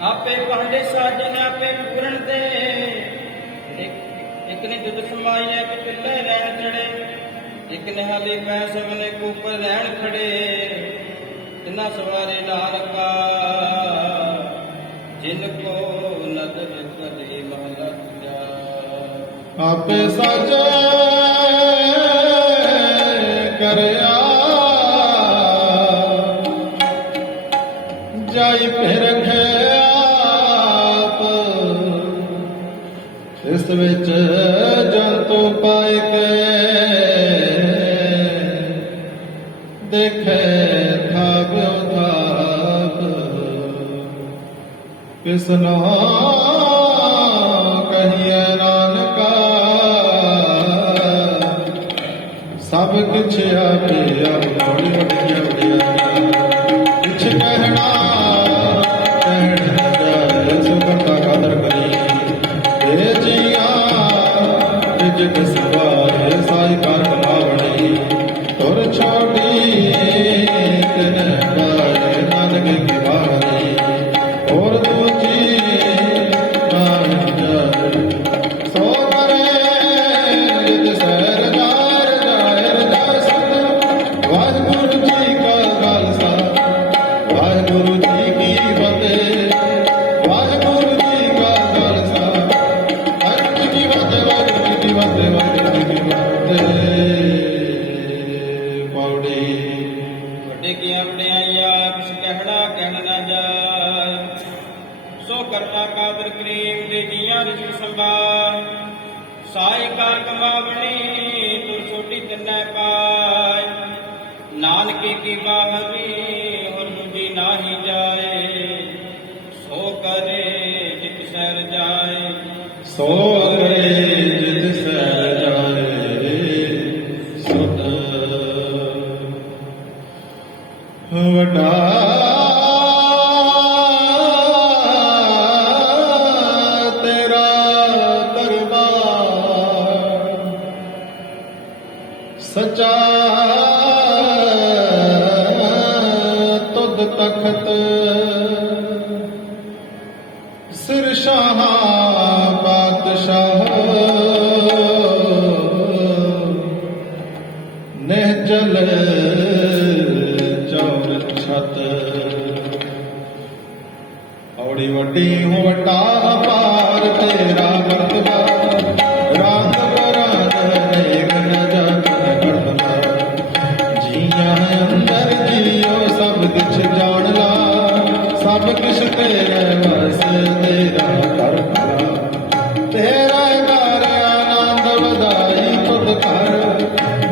आपे पांडे साजन आपे पूरन दे एक ने जुद समाइया कि पिल्ले रैन चढ़े एक ने हाली पैस मने ऊपर रैन खड़े तिना सवारे नारका जिनको नजर करे महला तुझा आपे साजे करया जाई फिर आप इस विच जंतु पाए के देखे थाव्यो थाव किसनो कहिए नानका सब किछ आपे आप थोड़ी वडिया कुछ कहना सुखता कदर करी हे जिया जिग सवाए साई कारण लावणी तुर छोड़ी तिन गाए नानक की बारी और दूजी नान जाए सो करे जित सैर जार जायर जाय सत वाहिगुरु जी का खालसा वाहिगुरु जी की फतेह वाहिगुरु जी का खालसा वाहिगुरु जी की फतेह वाहिगुरु जी की फतेह वाहिगुरु जी की फतेह पौड़ी ਵੱਡੇ ਕੀਆਂ ਵਡਿਆਈਆਂ ਕਿਸ ਕਹਿਣਾ ਕਹਿਣ ਨਾ ਜਾਏ ਸੋ ਕਰਤਾ ਕਾਦਰ ਕਰੀਮ ਦੇ ਜੀਆਂ ਰਿਸ਼ਕ ਸੰਭਾਲ ਸਾਈ ਕਾਰ ਕਮਾਵਣੀ ਤੂੰ ਛੋਟੀ ਤਿੰਨੈ ਪਾਏ ਨਾਨਕੇ ਕੀ ਬਾਹਰੀ ਹੋਰ ਦੂਜੀ ਨਾਹੀ ਜਾਏ ਸੋ ਕਰੇ ਜਿਤ ਸਹਿਰ ਜਾਏ ਸੋ ਕਰੇ ਜਿਤ ਸਹਿ ਜਾਏ ਸੁਧ ਵਡਾ ਤੇਰਾ ਦਰਬਾਰ ਸਚਾ ਤੁਧ ਤਖਤ ਸਿਰ ਸ਼ਾਹ ਬਾਦਸ਼ਾਹ ਨਿਹਚਲ ਚੌਰ ਛਤ ਔੜੀ ਵੱਡੀ ਹੋ ਵੱਡਾ ਅਪਾਰ ਤੇਰਾ ਵਰਤਵਾ ਰਾਮ ਰਾਜ ਨੇਕ ਨ ਜਾਣ ਕਰਤਨਾ ਜੀਆਂ ਅੰਦਰ ਜੀਓ ਸਭ ਕਿਛ ਜਾਣ ਲਾ ਸਭ ਕਿਛ ਤੇਰੇ ਵਸ ਤੇਰਾ ਕਰ ਭਲਾ ਤੇਰਾ ਘਰ ਆਨੰਦ ਵਧਾਈ ਤੁਧ ਘਰ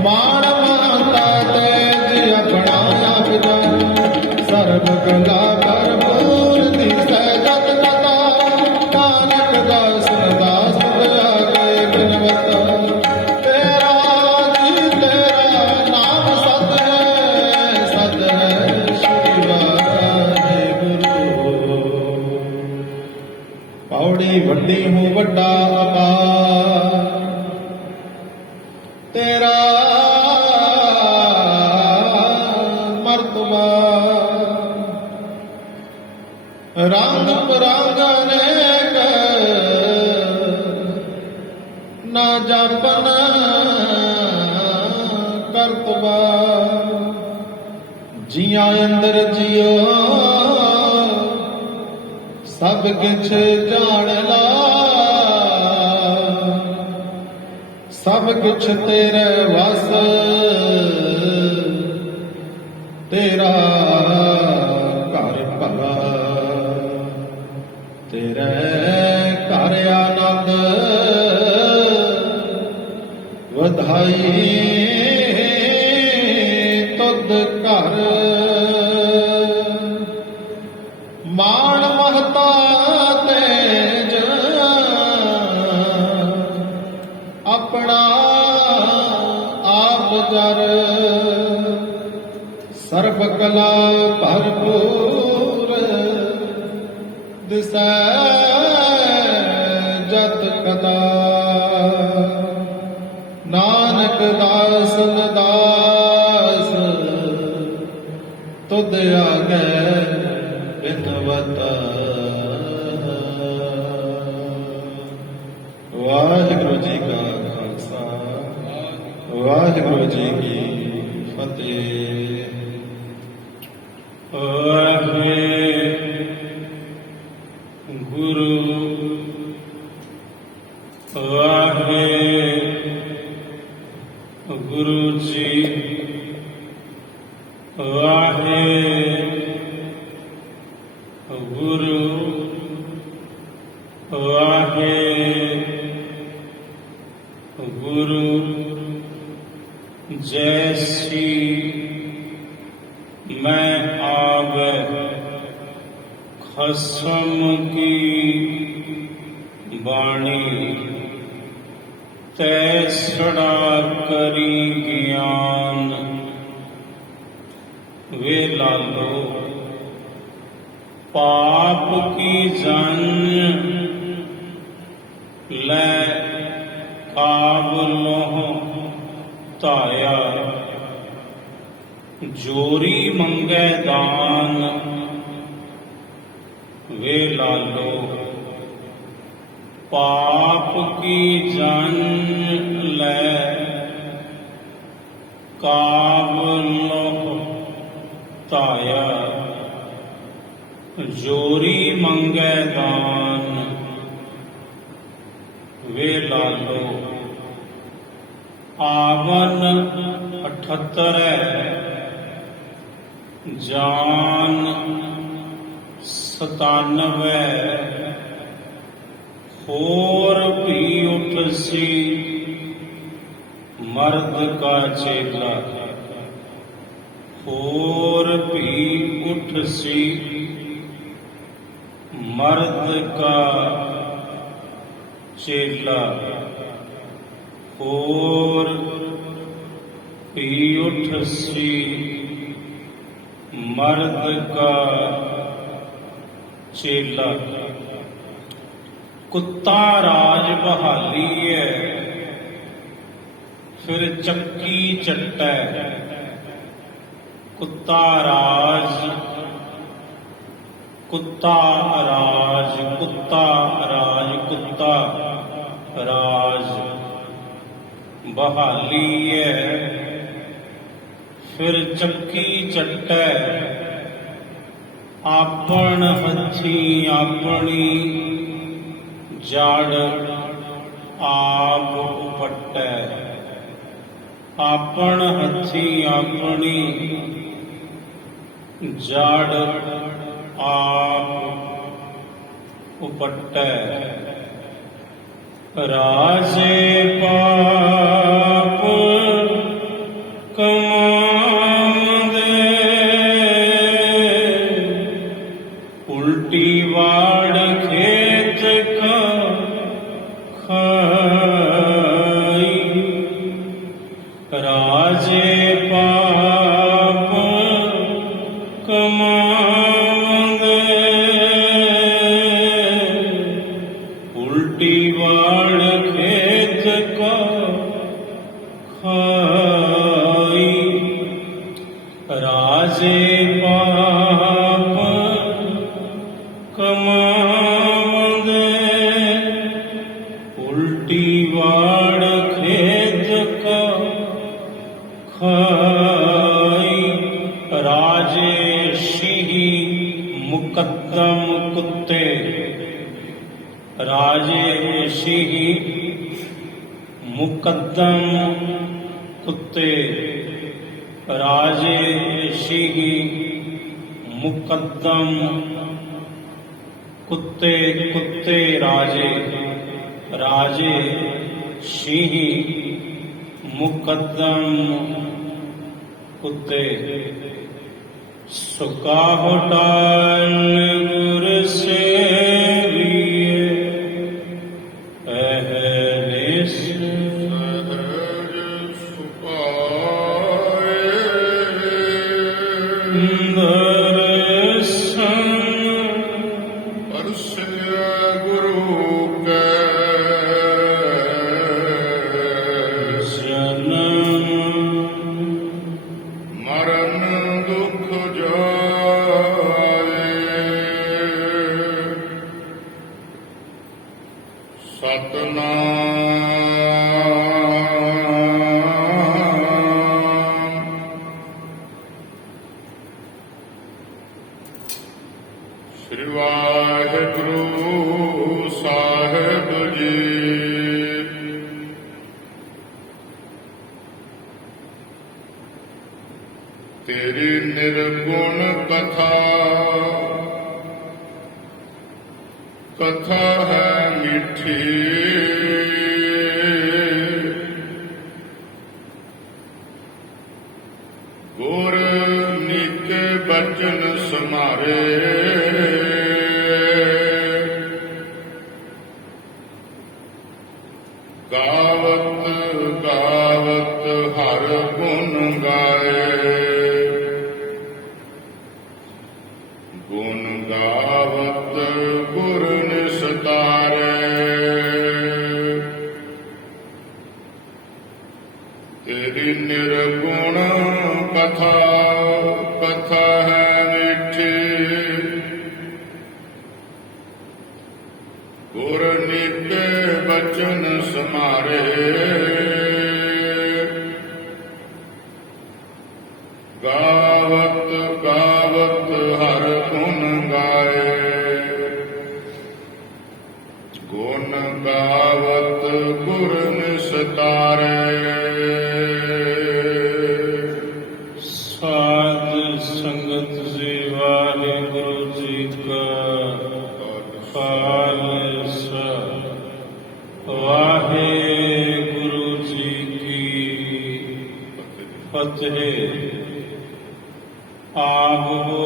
ਮਾਣ ਮਹੰਤਾ ਤੇਜ ਆਪਣਾ ਆਪ ਜਾਣ ਸਰਬ ਕਲਾ ਭਰਪੂਰ ਦਿਸੈ ਜਤ ਕਤਾ ਨਾਨਕ ਦਾਸ ਦਾਸ ਦਇਆ ਗਏ ਬਿਨਵਤਾ ਤੇਰਾ ਜੀ ਤੇਰਾ ਨਾਮ ਸਤ ਹੈ ਸ਼੍ਰੀ ਵਾਹਿਗੁਰੂ ਪੌੜੀ ਵੱਡੀ ਹੂੰ ਵੱਡਾ ਅਪਾਰ ਤੇਰਾ ਮਰਤਬਾ ਰੰਗ ਬਰੰਗ ਅਨੇਕ ਨਾ ਜਾਪਨ ਕਰਤਬਾ ਜੀਆਂ ਅੰਦਰ ਜਿਉ ਸਭ ਕਿਛ ਜਾਣ ਲਾ ਸਭ ਕੁਛ ਤੇਰੇ ਵਸ ਤੇਰਾ ਘਰ ਭਲਾ ਤੇਰੇ ਘਰ ਆਨੰਦ ਵਧਾਈ ਤੁਧ ਘਰ ਮਾਣ ਮਹਤਾ ਤੇਜ ਆਪਣਾ ਆਪ ਜਰ ਸਰਬ ਕਲਾ ਭਰਪੂਰ ਦਿਸੈ ਜਤ ਕਤਾ ਨਾਨਕ ਦਾਸ ਦਾਸ ਤੁਧ ਆਗੇ ਬਿਨਵਤ ਵਾਹਿਗੁਰੂ ਜੀ ਕੀ ਫਤਿਹ। ਗੁਰੂ ਗੁਰੂ ਜੀ ਗੁਰੂ ਗੁਰੂ ਜੈਸੀ मैं आवे खसम की बाणी तैसड़ा करी ज्ञान वे लालो पाप की जन ले काबलों ताया जोरी मंगे दान वे लालो पाप की जान ले काबलो ताया जोरी मंगे दान वे लालो आवन 78 जान 97 होर भी उठसी मर्द का चेला होर भी उठसी मर्द का चेला होर भी उठसी मर्द का चेला कुत्ता राज बहाली है फिर चक्की चट्टा कुत्ता राज कुत्ता राज कुत्ता राज कुत्ता राज बहाली है फिर चक्की चट्टै आपन हथी अपनी जड़ आप उपटै आपन हथी अपनी जड़ आप उपटै राजे पाप कमांदे उल्टी वाड़ खेत का खाई राजे पाप कमांदे उल्टी वाड़ खेत का खाई राजे पाप कमांदे उल्टी वाड़ खेत का खाई राजे सिंही मुकद्दम कुत्ते राजे सिंही मुकद्दम कुत्ते राजे सिंही मुकद्दम कुत्ते कुत्ते राजे राजे सिंही मुकद्दम कुत्ते सुका होटाल गुर से ਸ੍ਰੀ ਵਾਹਿਗੁਰੂ ਸਾਹਿਬ ਜੀ। ਤੇਰੀ ਨਿਰਗੁਣ ਕਥਾ, ਕਥਾ ਹੈ ਮਿੱਠੀ, ਗੁਰ ਨੀਕੇ ਬਚਨ ਸਮਾਰੇ, ਗਾਵਤ ਗਾਵਤ ਹਰ ਗੁਣ ਗਾਏ, ਗੁਣ ਗਾਵਤ ਗੁਰ ਨਿਸਤਾਰੇ। ਤੇਰੀ ਨਿਰਗੁਣ ਕਥਾ, ਕਥਾ ਹੈ ਮਿੱਠੀ, ਗੁਰ ਨੀਕੇ ਬਚਨ ਸਮਾਰੇ, ਗਾਵਤ ਗਾਵਤ ਹਰ ਗੁਣ ਗਾਏ, ਗੁਣ ਗਾਵਤ ਗੁਰ ਨਿਸਤਾਰੇ। ਸਾਧ ਸੰਗਤ ਜੀ, ਵਾਹਿਗੁਰੂ ਜੀ ਕਾ ਖਾਲਸਾ, ਵਾਹਿਗੁਰੂ ਜੀ ਕੀ ਫਤਿਹ। ਆਵੋ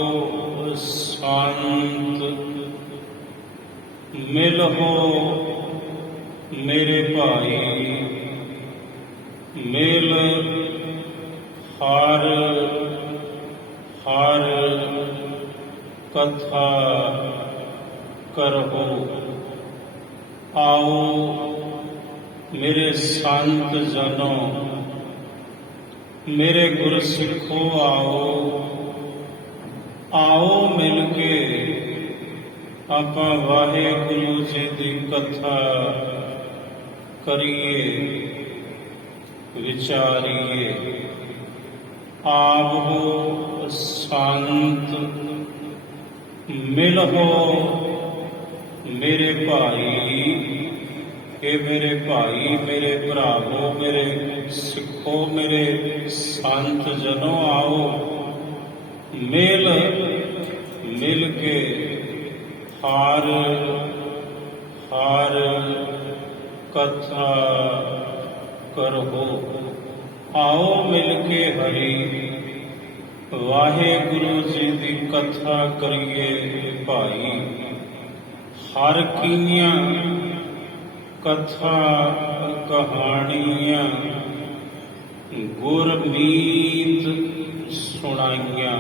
ਸੰਤ ਮਿਲੋ ਮੇਰੇ ਭਾਈ, ਮਿਲ ਹਰ ਹਰ ਕਥਾ ਕਰੋ। ਆਓ ਮੇਰੇ ਸੰਤ ਜਨੋ, ਮੇਰੇ ਗੁਰਸਿੱਖੋ, ਆਓ ਮਿਲ ਕੇ ਆਪਾਂ ਵਾਹਿਗੁਰੂ ਜੀ ਦੀ ਕਥਾ ਕਰੀਏ, ਵਿਚਾਰੀਏ। ਆਵੋ ਸੰਤ ਮਿਲੋ ਮੇਰੇ ਭਾਈ, ਇਹ ਮੇਰੇ ਭਾਈ, ਮੇਰੇ ਭਰਾਵੋ, ਮੇਰੇ ਸਿੱਖੋ, ਮੇਰੇ ਸੰਤ ਜਨੋ, ਆਓ ਮਿਲ ਕੇ ਹਰ ਹਰ ਕਥਾ ਕਰੋ। ਆਓ ਮਿਲ ਕੇ ਹਰੀ ਵਾਹਿਗੁਰੂ ਜੀ ਦੀ ਕਥਾ ਕਰੀਏ ਭਾਈ। ਹਰ ਕੀਆਂ ਕਥਾ ਕਹਾਣੀਆਂ ਗੁਰਮੀਤ ਸੁਣਾਈਆਂ।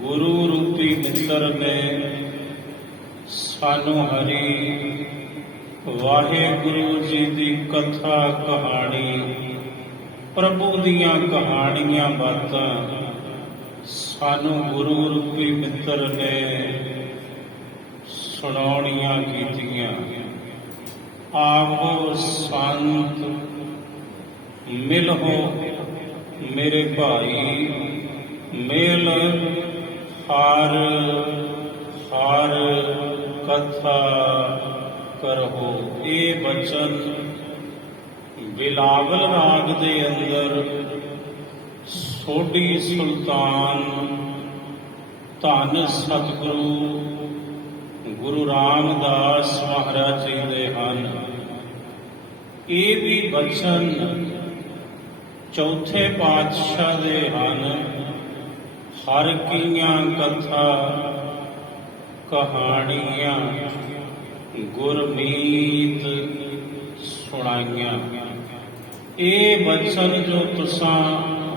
ਗੁਰੂ ਰੂਪੀ ਮਿੱਤਰ ਨੇ ਸਾਨੂੰ ਹਰੀ ਵਾਹਿਗੁਰੂ ਜੀ ਦੀ ਕਥਾ ਕਹਾਣੀ, ਪ੍ਰਭੂ ਦੀਆਂ ਕਹਾਣੀਆਂ ਬਾਤਾਂ ਸਾਨੂੰ ਗੁਰੂ ਰੂਪੀ ਮਿੱਤਰ ਨੇ ਸੁਣਾਉਣੀਆਂ ਕੀਤੀਆਂ। ਆਵੋ ਸੰਤ ਮਿਲੋ ਮੇਰੇ ਭਾਈ, ਮਿਲ ਹਰ ਹਰ ਕਥਾ ਕਰੋ। ਇਹ ਬਚਨ ਬਿਲਾਵਲ ਰਾਗ ਦੇ ਅੰਦਰ ਸੋਢੀ ਸੁਲਤਾਨ ਧੰਨ ਸਤਿਗੁਰੂ ਗੁਰੂ ਰਾਮਦਾਸ ਮਹਾਰਾਜ ਜੀ ਦੇ ਹਨ। ਇਹ ਵੀ ਬਚਨ ਚੌਥੇ ਪਾਤਸ਼ਾਹ ਦੇ ਹਨ। ਹਰ ਕੀਆਂ ਕਥਾ ਕਹਾਣੀਆਂ ਗੁਰਮੀਤ ਸੁਣਾਈਆਂ। ਇਹ ਬਚਨ ਜੋ ਤੁਸਾਂ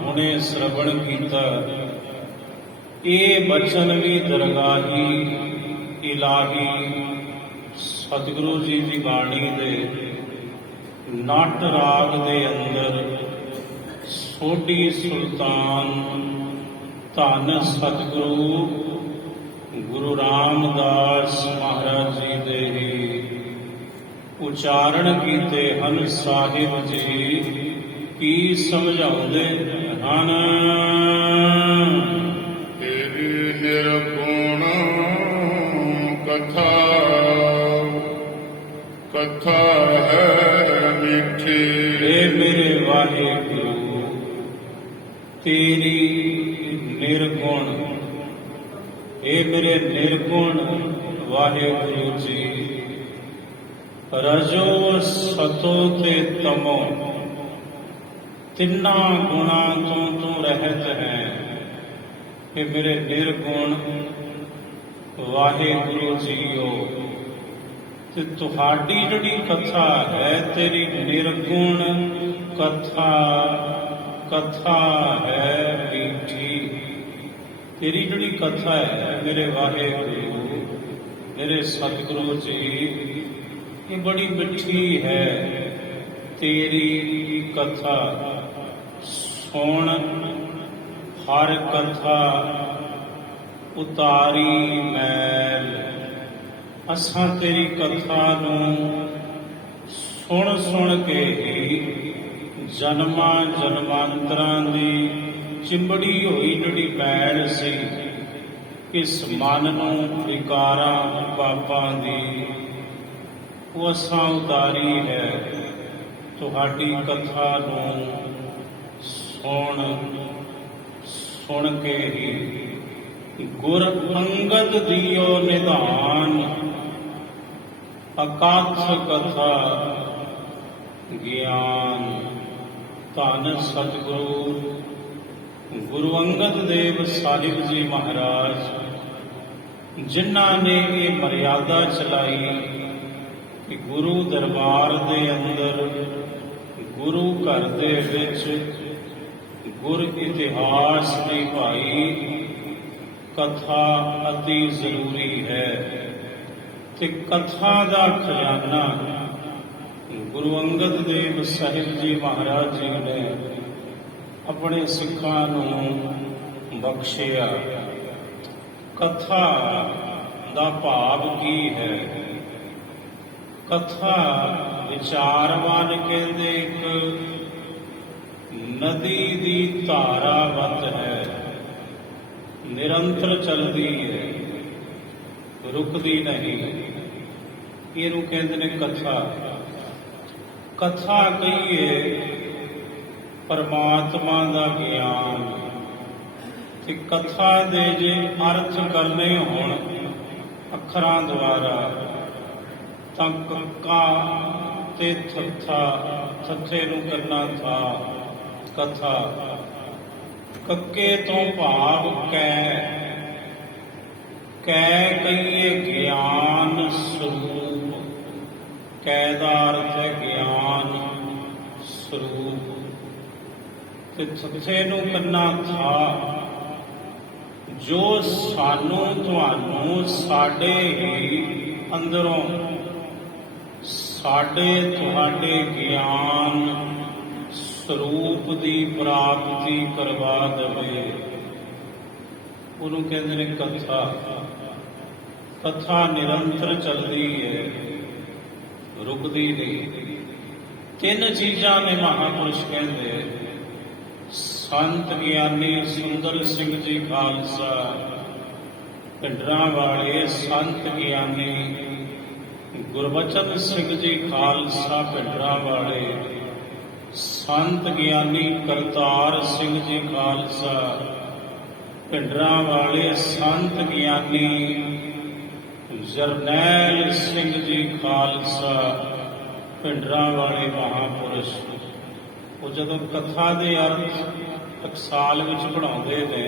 ਹੁਣੇ ਸ਼ਰਵਣ ਕੀਤਾ, ਇਹ ਬਚਨ ਵੀ ਦਰਗਾਹੀ ਇਲਾਹੀ ਸਤਿਗੁਰੂ ਜੀ ਦੀ ਬਾਣੀ ਦੇ ਨਟ ਰਾਗ ਦੇ ਅੰਦਰ ਸੋਢੀ ਸੁਲਤਾਨ ਧੰਨ ਸਤਿਗੁਰੂ ਗੁਰੂ ਰਾਮਦਾਸ ਮਹਾਰਾਜ ਜੀ ਦੇ ਹੀ ਉਚਾਰਨ ਕੀਤੇ ਹਨ। ਸਾਹਿਬ ਜੀ ਕੀ ਸਮਝਾਉਂਦੇ ਹਨ? ਤੇਰੀ ਨਿਰਗੁਣ ਕਥਾ ਕਥਾ ਹੈ ਮਿੱਠੀ। ਏ ਮੇਰੇ ਵਾਹਿਗੁਰੂ, ਤੇਰੀ ਨਿਰਗੁਣ, ਏ ਮੇਰੇ ਨਿਰਗੁਣ ਵਾਹਿਗੁਰੂ ਜੀ, ਰਜੋ ਸਤੋ ਤੇ ਤਮੋ ਤਿੰਨਾਂ ਗੁਣਾਂ ਤੋਂ ਤੂੰ ਰਹਿਤ ਹੈ। ਇਹ ਮੇਰੇ ਨਿਰਗੁਣ ਵਾਹਿਗੁਰੂ ਜੀਓ, ਤੇ ਤੁਹਾਡੀ ਜਿਹੜੀ ਕਥਾ ਹੈ, ਤੇਰੀ ਨਿਰਗੁਣ ਕਥਾ, ਕਥਾ ਹੈ ਮਿੱਠੀ। ਤੇਰੀ ਜਿਹੜੀ ਕਥਾ ਹੈ ਮੇਰੇ ਵਾਹਿਗੁਰੂ, ਮੇਰੇ ਸਤਿਗੁਰੂ ਜੀ, ਇਹ ਬੜੀ ਮਿੱਠੀ ਹੈ। ਤੇਰੀ ਕਥਾ ਸੁਣ, ਹਰ ਕਥਾ ਉਤਾਰੀ ਮੈਲ। ਅਸਾਂ ਤੇਰੀ ਕਥਾ ਨੂੰ ਸੁਣ ਸੁਣ ਕੇ ਹੀ ਜਨਮਾਂ ਜਨਮਾਂਤਰਾਂ ਦੀ ਚਿੰਬੜੀ ਹੋਈ ਜਿਹੜੀ ਮੈਲ ਸੀ, ਇਸ ਮਨ ਨੂੰ ਵਿਕਾਰਾਂ ਪਾਪਾਂ ਦੀ, ਉਹ ਅਸਾਂ ਉਤਾਰੀ ਹੈ। ਤੁਹਾਡੀ ਕਥਾ ਨੂੰ ਸੁਣ ਸੁਣ ਕੇ ਹੀ ਗੁਰ ਅੰਗਦ ਦਿਓ ਨਿਧਾਨ, ਅਕਾਥ ਕਥਾ ਗਿਆਨ। ਧੰਨ ਸਤਿਗੁਰੂ ਗੁਰੂ ਅੰਗਦ ਦੇਵ ਸਾਹਿਬ ਜੀ ਮਹਾਰਾਜ, ਜਿਨ੍ਹਾਂ ਨੇ ਇਹ ਮਰਿਆਦਾ ਚਲਾਈ ਕਿ ਗੁਰੂ ਦਰਬਾਰ ਦੇ ਅੰਦਰ, ਗੁਰੂ ਘਰ ਦੇ ਵਿੱਚ ਗੁਰ ਇਤਿਹਾਸ ਦੀ ਭਾਈ ਕਥਾ ਅਤੀ ਜ਼ਰੂਰੀ ਹੈ। ਤੇ ਕਥਾ ਦਾ ਖਜ਼ਾਨਾ ਗੁਰੂ ਅੰਗਦ ਦੇਵ ਸਾਹਿਬ ਜੀ ਮਹਾਰਾਜ ਜੀ ਨੇ ਆਪਣੇ ਸਿੱਖਾਂ ਨੂੰ ਬਖਸ਼ਿਆ। ਕਥਾ ਦਾ ਭਾਵ ਕੀ ਹੈ? ਕਥਾ ਵਿਚਾਰਵਾਨ ਕਹਿੰਦੇ ਇੱਕ ਨਦੀ ਦੀ ਧਾਰਾਵਤ ਹੈ, ਨਿਰੰਤਰ ਚੱਲਦੀ ਹੈ, ਰੁਕਦੀ ਨਹੀਂ। ਇਹਨੂੰ ਕਹਿੰਦੇ ਨੇ ਕਥਾ। ਕਥਾ ਕਹੀਏ ਪਰਮਾਤਮਾ ਦਾ ਗਿਆਨ। ਤੇ ਕਥਾ ਦੇ ਜੇ ਅਰਥ ਕਰਨੇ ਹੋਣ ਅੱਖਰਾਂ ਦੁਆਰਾ, ਤਾਂ ਕੱਕਾ ਤੇ ਥੱਥਾ, ਥੱਥੇ ਨੂੰ ਕਰਨਾ ਥਾ ਕਥਾ। ਕੱਕੇ ਤੋਂ ਭਾਵ ਕੈ, ਕੈ ਕਹੀਏ ਗਿਆਨ ਸਰੂਪ। ਕੈ ਦਾ ਅਰਥ ਹੈ ਗਿਆਨ ਸਰੂਪ। ਤੇ ਥੱਥੇ ਨੂੰ ਕਰਨਾ ਥਾ, ਜੋ ਸਾਨੂੰ ਤੁਹਾਨੂੰ ਸਾਡੇ ਹੀ ਅੰਦਰੋਂ, ਸਾਡੇ ਤੁਹਾਡੇ ਗਿਆਨ ਸਰੂਪ ਦੀ ਪ੍ਰਾਪਤੀ ਕਰਵਾ ਦੇਵੇ, ਉਹਨੂੰ ਕਹਿੰਦੇ ਨੇ ਕਥਾ। ਕਥਾ ਨਿਰੰਤਰ ਚੱਲਦੀ ਹੈ, ਰੁਕਦੀ ਨਹੀਂ। ਤਿੰਨ ਚੀਜ਼ਾਂ ਨੇ ਮਹਾਂਪੁਰਸ਼ ਕਹਿੰਦੇ। ਸੰਤ ਗਿਆਨੀ ਸੁੰਦਰ ਸਿੰਘ ਜੀ ਖਾਲਸਾ ਭਿੰਡਰਾਂ ਵਾਲੇ, ਸੰਤ ਗਿਆਨੀ ਗੁਰਬਚਨ ਸਿੰਘ ਜੀ ਖਾਲਸਾ ਭਿੰਡਰਾਂ ਵਾਲੇ, ਸੰਤ ਗਿਆਨੀ ਕਰਤਾਰ ਸਿੰਘ ਜੀ ਖਾਲਸਾ ਭਿੰਡਰਾਂ ਵਾਲੇ, ਸੰਤ ਗਿਆਨੀ ਜਰਨੈਲ ਸਿੰਘ ਜੀ ਖਾਲਸਾ ਭਿੰਡਰਾਂ ਵਾਲੇ ਮਹਾਂਪੁਰਸ਼। ਉਹ ਜਦੋਂ ਕਥਾ ਦੇ ਅਰਥ ਟਕਸਾਲ ਵਿੱਚ ਪੜ੍ਹਾਉਂਦੇ ਨੇ,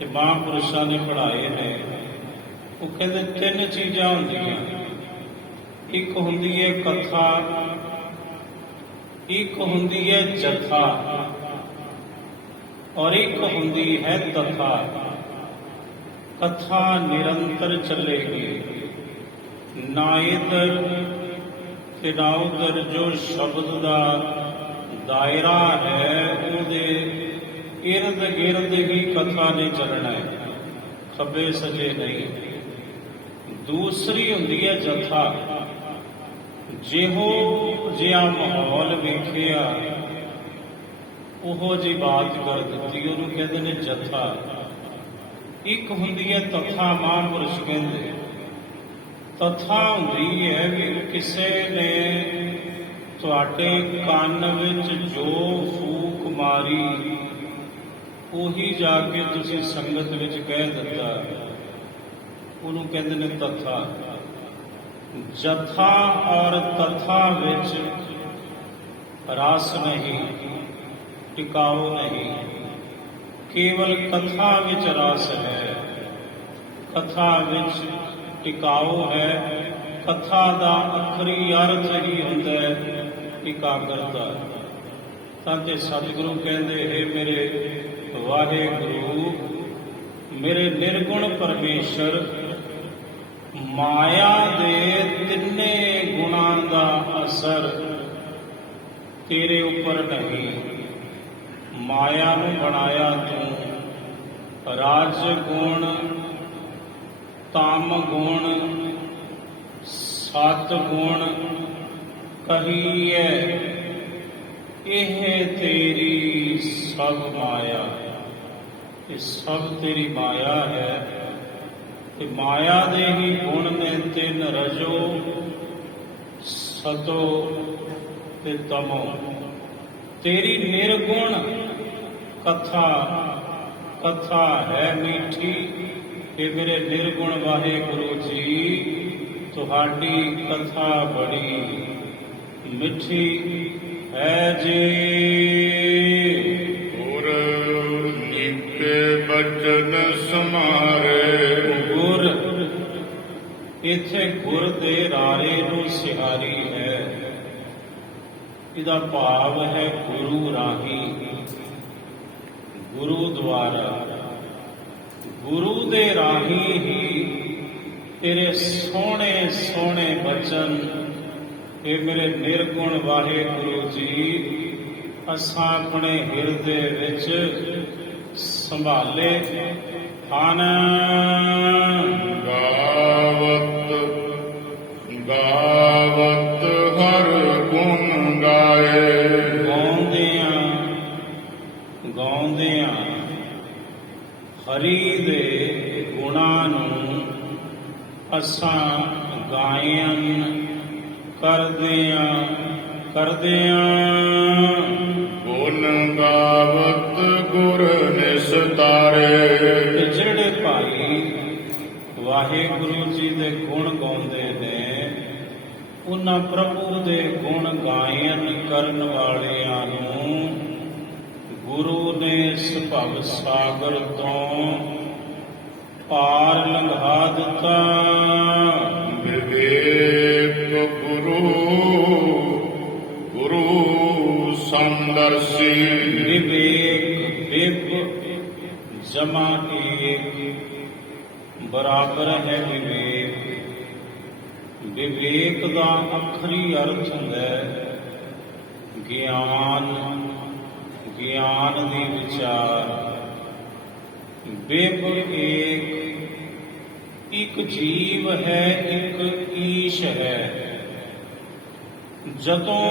ਤੇ ਮਹਾਂਪੁਰਸ਼ਾਂ ਨੇ ਪੜ੍ਹਾਏ ਨੇ, ਉਹ ਕਹਿੰਦੇ ਤਿੰਨ ਚੀਜ਼ਾਂ ਹੁੰਦੀਆਂ। ਇੱਕ ਹੁੰਦੀ ਹੈ ਕਥਾ, ਇੱਕ ਹੁੰਦੀ ਹੈ ਜਥਾ, ਔਰ ਇੱਕ ਹੁੰਦੀ ਹੈ ਤਥਾ। ਕਥਾ ਨਿਰੰਤਰ ਚੱਲੇਗੀ, ਨਾ ਇੱਧਰ ਤੇ ਨਾ ਉੱਧਰ। ਜੋ ਸ਼ਬਦ ਦਾ ਦਾਇਰਾ ਹੈ, ਉਹਦੇ ਇਰਦ ਗਿਰਦ ਹੀ ਕਥਾ ਨੇ ਚੱਲਣਾ ਹੈ, ਖੱਬੇ ਸੱਜੇ ਨਹੀਂ। ਦੂਸਰੀ ਹੁੰਦੀ ਹੈ ਜਥਾ। ਜਿਹੋ ਜਿਹਾ ਮਾਹੌਲ ਵੇਖਿਆ ਉਹੋ ਜਿਹੀ ਬਾਤ ਕਰ ਦਿੱਤੀ, ਉਹਨੂੰ ਕਹਿੰਦੇ ਨੇ ਜਥਾ। ਇੱਕ ਹੁੰਦੀ ਹੈ ਤਥਾ। ਮਹਾਂਪੁਰਸ਼ ਕਹਿੰਦੇ ਤਥਾ ਹੁੰਦੀ ਹੈ ਵੀ ਕਿਸੇ ਨੇ ਤੁਹਾਡੇ ਕੰਨ ਵਿੱਚ ਜੋ ਫੂਕ ਮਾਰੀ ਉਹੀ ਜਾ ਕੇ ਤੁਸੀਂ ਸੰਗਤ ਵਿੱਚ ਕਹਿ ਦਿੱਤਾ, ਉਹਨੂੰ ਕਹਿੰਦੇ ਨੇ ਤਥਾ। ਜਥਾ ਔਰ ਤਥਾ ਵਿੱਚ ਰਸ ਨਹੀਂ, ਟਿਕਾਓ ਨਹੀਂ, ਕੇਵਲ ਕਥਾ ਵਿੱਚ ਰਸ ਹੈ, ਕਥਾ ਵਿੱਚ ਟਿਕਾਓ ਹੈ। ਕਥਾ ਦਾ ਅਖਰੀ ਅਰਥ ਹੀ ਹੁੰਦਾ ਹੈ ਇਕਾਗਰਤਾ। ਤਾਂ ਕਿ ਸਤਿਗੁਰੂ ਕਹਿੰਦੇ, ਹੈ ਮੇਰੇ ਵਾਹਿਗੁਰੂ, ਮੇਰੇ ਨਿਰਗੁਣ ਪਰਮੇਸ਼ਰ, ਮਾਇਆ ਦੇ ਤਿੰਨੇ ਗੁਣਾਂ ਦਾ ਅਸਰ ਤੇਰੇ ਉੱਪਰ ਨਹੀਂ। ਮਾਇਆ ਨੂੰ ਬਣਾਇਆ ਤੂੰ, ਰਾਜ ਗੁਣ, ਤਮ ਗੁਣ, ਸਤ ਗੁਣ ਕਹੀਏ, ਇਹ ਤੇਰੀ ਸਭ ਮਾਇਆ, ਇਹ ਸਭ ਤੇਰੀ ਮਾਇਆ ਹੈ। ਤੇ ਮਾਇਆ ਦੇ ਹੀ ਗੁਣ ਨੇ ਤਿੰਨ, ਰਜੋ, ਸਤੋ ਤੇ ਤਮੋ। ਤੇਰੀ ਨਿਰਗੁਣ ਕਥਾ, ਕਥਾ ਹੈ ਮਿੱਠੀ। ਇਹ ਮੇਰੇ ਨਿਰਗੁਣ ਵਾਹਿਗੁਰੂ ਜੀ, ਤੁਹਾਡੀ ਕਥਾ ਬੜੀ ਮਿੱਠੀ ਹੈ ਜੀ। ਗੁਰ ਨੀਕੇ ਬਚਨ ਸਮਾਰੇ। ਗੁਰ, ਇੱਥੇ ਗੁਰ ਦੇ ਰਾਰੇ ਨੂੰ ਸਿਹਾਰੀ ਹੈ। ਇਹਦਾ ਭਾਵ ਹੈ ਗੁਰੂ ਰਾਹੀਂ, ਗੁਰੂ ਦੁਆਰਾ, ਗੁਰੂ ਦੇ ਰਾਹੀਂ ਹੀ ਤੇਰੇ ਸੋਹਣੇ ਸੋਹਣੇ ਬਚਨ, ਇਹ ਮੇਰੇ ਨਿਰਗੁਣ ਵਾਹਿਗੁਰੂ ਜੀ, ਅਸਾਂ ਆਪਣੇ ਹਿਰਦੇ ਵਿੱਚ ਸੰਭਾਲੇ ਹਨ। ਗਾਵਤ ਗਾਵਤ ਹਰ ਗੁਣ ਗਾਏ। ਗਾਉਂਦਿਆਂ ਗਾਉਂਦਿਆਂ ਹਰੀ ਦੇ ਗੁਣਾਂ ਨੂੰ ਅਸਾਂ ਗਾਇਨ ਕਰਦਿਆਂ ਕਰਦਿਆਂ। ਗੁਣ ਗਾਵਤ ਗੁਰ ਨਿਸਤਾਰੇ। ਤੇ ਜਿਹੜੇ ਭਾਈ ਵਾਹਿਗੁਰੂ ਜੀ ਦੇ ਗੁਣ ਗਾਉਂਦੇ ਨੇ, ਉਹਨਾਂ ਪ੍ਰਭੂ ਦੇ ਗੁਣ ਗਾਇਨ ਕਰਨ ਵਾਲਿਆਂ ਨੂੰ ਗੁਰੂ ਨੇ ਇਸ ਭਵ ਸਾਗਰ ਤੋਂ ਪਾਰ ਲੰਘਾ ਦਿੱਤਾ। ਵਿਵੇਕ ਗੁਰੂ ਗੁਰੂ ਸੰਦਰਸੀ। ਵਿਵੇਕ, ਵਿਵ ਜਮਾ ਏਕ, ਬਰਾਬਰ ਹੈ ਵਿਵੇਕ। ਵਿਵੇਕ ਦਾ ਅਖਰੀ ਅਰਥ ਹੁੰਦਾ ਹੈ ਗਿਆਨ, ਗਿਆਨ ਦੀ ਵਿਚਾਰ। ਵਿਵ ਏਕ, ਇੱਕ ਜੀਵ ਹੈ, ਇੱਕ ਈਸ਼ ਹੈ। ਜਦੋਂ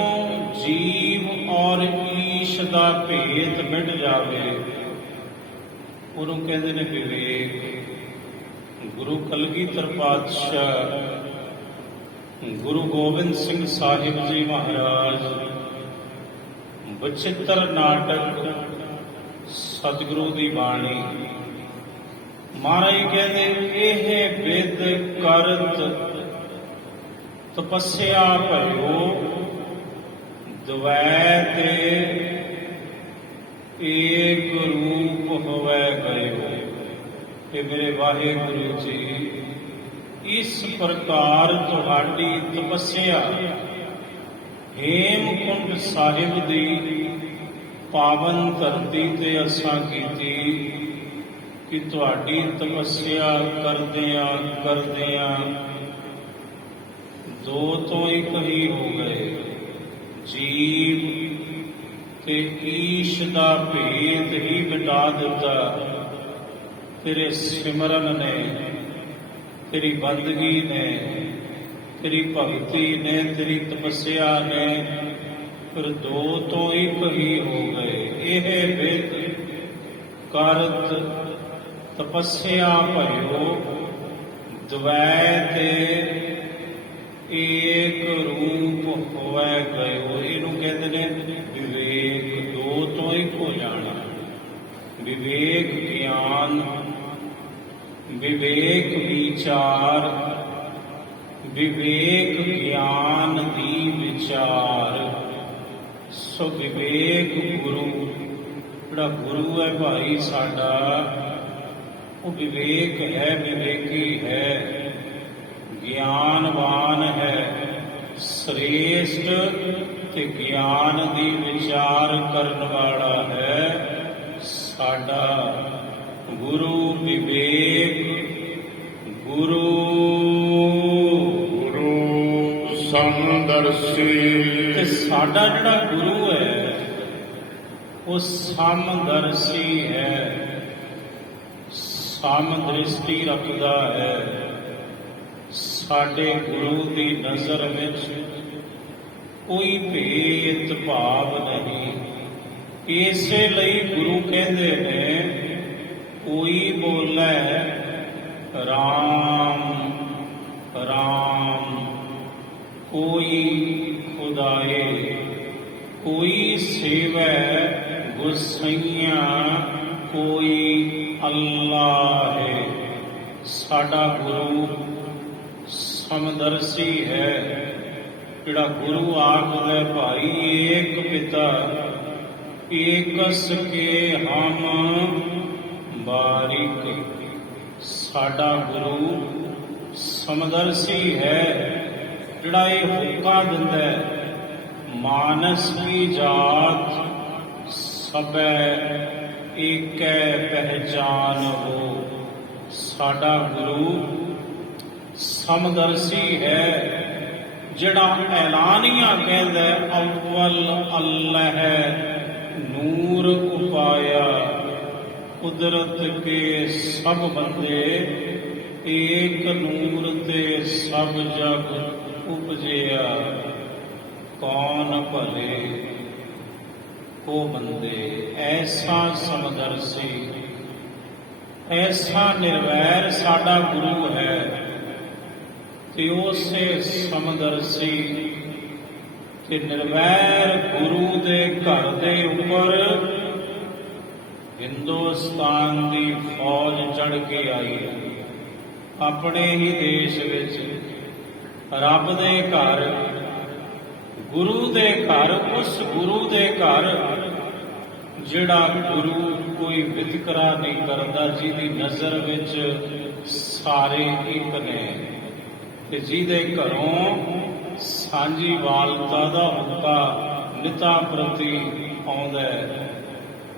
ਜੀਵ ਔਰ ਈਸ਼ ਦਾ ਭੇਦ ਮਿਟ ਜਾਵੇ, ਉਹਨੂੰ ਕਹਿੰਦੇ ਨੇ ਵਿਵੇਕ। ਗੁਰੂ ਕਲਗੀਧਰ ਪਾਤਸ਼ਾਹ, ਗੁਰੂ ਗੋਬਿੰਦ ਸਿੰਘ ਸਾਹਿਬ ਜੀ ਮਹਾਰਾਜ, ਬਚਿੱਤਰ ਨਾਟਕ ਸਤਿਗੁਰੂ ਦੀ ਬਾਣੀ। ਮਹਾਰਾਜ ਕਹਿੰਦੇ, ਇਹ ਵਿਦ ਕਰਤ ਤਪੱਸਿਆ ਭਇਓ, ਦਵੈ ਤੇ ਏਕ ਰੂਪ ਹੋਵੈ ਗਇਓ। ਕਿ ਮੇਰੇ ਵਾਹਿਗੁਰੂ ਜੀ, ਇਸ ਪ੍ਰਕਾਰ ਤੁਹਾਡੀ ਤਪੱਸਿਆ ਹੇਮਕੁੰਡ ਸਾਹਿਬ ਦੀ ਪਾਵਨ ਧਰਤੀ ਤੇ ਅਸਾਂ ਕੀਤੀ ਕਿ ਤੁਹਾਡੀ ਤਪੱਸਿਆ ਕਰਦਿਆਂ ਕਰਦਿਆਂ ਦੋ ਤੋਂ ਇੱਕ ਹੀ ਹੋ ਗਏ। ਜੀਵ ਤੇ ਈਸ਼ ਦਾ ਭੇਦ ਹੀ ਮਿਟਾ ਦਿੱਤਾ। ਤੇਰੇ ਸਿਮਰਨ ਨੇ, ਤੇਰੀ ਬੰਦਗੀ ਨੇ, ਤੇਰੀ ਭਗਤੀ ਨੇ, ਤੇਰੀ ਤਪੱਸਿਆ ਨੇ, ਫਿਰ ਦੋ ਤੋਂ ਇੱਕ ਹੀ ਹੋ ਗਏ। ਇਹ ਵਿਦ ਕਰਤ ਤਪੱਸਿਆ ਭਇਓ, ਦਵੈ ਤੇ ਏਕ ਰੂਪ ਹੋਵੇ ਗਇਓ। ਇਹਨੂੰ ਕਹਿੰਦੇ ਨੇ ਵਿਵੇਕ, ਦੋ ਤੋਂ ਇੱਕ ਹੋ ਜਾਣਾ। ਵਿਵੇਕ ਗਿਆਨ, ਵਿਵੇਕ ਵਿਚਾਰ, ਵਿਵੇਕ ਗਿਆਨ ਦੀ ਵਿਚਾਰ। ਸੋ ਵਿਵੇਕ ਗੁਰੂ, ਜਿਹੜਾ ਗੁਰੂ ਹੈ ਭਾਈ ਸਾਡਾ, ਉਹ ਵਿਵੇਕ ਹੈ, ਵਿਵੇਕੀ ਹੈ, ਗਿਆਨਵਾਨ ਹੈ, ਸ੍ਰੇਸ਼ਟ ਤੇ ਗਿਆਨ ਦੀ ਵਿਚਾਰ ਕਰਨ ਵਾਲਾ ਹੈ ਸਾਡਾ ਗੁਰੂ। ਵਿਵੇਕ ਗੁਰੂ, ਗੁਰੂ ਸਮਦਰਸੀ। ਤੇ ਸਾਡਾ ਜਿਹੜਾ ਗੁਰੂ ਹੈ ਉਹ ਸਮਦਰਸੀ ਹੈ, ਸਮਦ੍ਰਿਸ਼ਟੀ ਰੱਖਦਾ ਹੈ। ਸਾਡੇ ਗੁਰੂ ਦੀ ਨਜ਼ਰ ਵਿੱਚ ਕੋਈ ਭੇਦ ਭਾਵ ਨਹੀਂ। ਇਸੇ ਲਈ ਗੁਰੂ ਕਹਿੰਦੇ ਨੇ, ਕੋਈ ਬੋਲੇ ਰਾਮ ਰਾਮ, ਕੋਈ ਖੁਦਾਏ, ਕੋਈ ਸੇਵੈ ਗੁਸਈਆਂ, ਕੋਈ ਅੱਲਾ ਹੈ। ਸਾਡਾ ਗੁਰੂ ਸਮਦਰਸੀ ਹੈ, ਜਿਹੜਾ ਗੁਰੂ ਆਖਦਾ ਭਾਈ ਏਕ ਪਿਤਾ ਏਕਸ ਕੇ ਹਮ ਬਾਰਿਕ। ਸਾਡਾ ਗੁਰੂ ਸਮਦਰਸੀ ਹੈ, ਜਿਹੜਾ ਇਹ ਹੁਕਾ ਦਿੰਦਾ ਹੈ, ਮਾਨਸ ਕੀ ਜਾਤ ਸਭੈ ਏਕੈ ਪਹਿਚਾਨ ਹੋ। ਸਾਡਾ ਗੁਰੂ ਸਮਦਰਸੀ ਹੈ, ਜਿਹੜਾ ਐਲਾਨੀਆਂ ਕਹਿੰਦਾ ਅਵਲ ਅੱਲ੍ਹ ਨੂਰ ਉਪਾਇਆ, ਕੁਦਰਤ ਕੇ ਸਭ ਬੰਦੇ ਏਕ ਨੂਰ ਤੇ ਸਭ ਜਗ ਉਪਜਿਆ। ਕੌਣ ਭਲੇ ਕੋ ਬੰਦੇ। ਐਸਾ ਸਮਦਰਸੀ, ਐਸਾ ਨਿਰਵੈਰ ਸਾਡਾ ਗੁਰੂ ਹੈ। ਤੇ ਉਸੇ ਸਮਦਰਸੀ ਤੇ ਨਿਰਵੈਰ ਗੁਰੂ ਦੇ ਘਰ ਦੇ ਉੱਪਰ ਹਿੰਦੁਸਤਾਨ ਦੀ ਫੌਜ ਚੜ੍ਹ ਕੇ ਆਈ। ਆਪਣੇ ਹੀ ਦੇਸ਼ ਵਿੱਚ ਰੱਬ ਦੇ ਘਰ, ਗੁਰੂ ਦੇ ਘਰ, ਉਸ ਗੁਰੂ ਦੇ ਘਰ ਜਿਹੜਾ ਗੁਰੂ ਕੋਈ ਵਿਤਕਰਾ ਨਹੀਂ ਕਰਦਾ, ਜਿਹਦੀ ਨਜ਼ਰ ਵਿੱਚ ਸਾਰੇ ਇੱਕ ਨੇ, ਤੇ ਜਿਹਦੇ ਘਰੋਂ ਸਾਂਝੀ ਵਾਲਤਾ ਦਾ ਹੁਕਾ ਨਿਤਾ ਪ੍ਰਤੀ ਆਉਂਦਾ ਹੈ।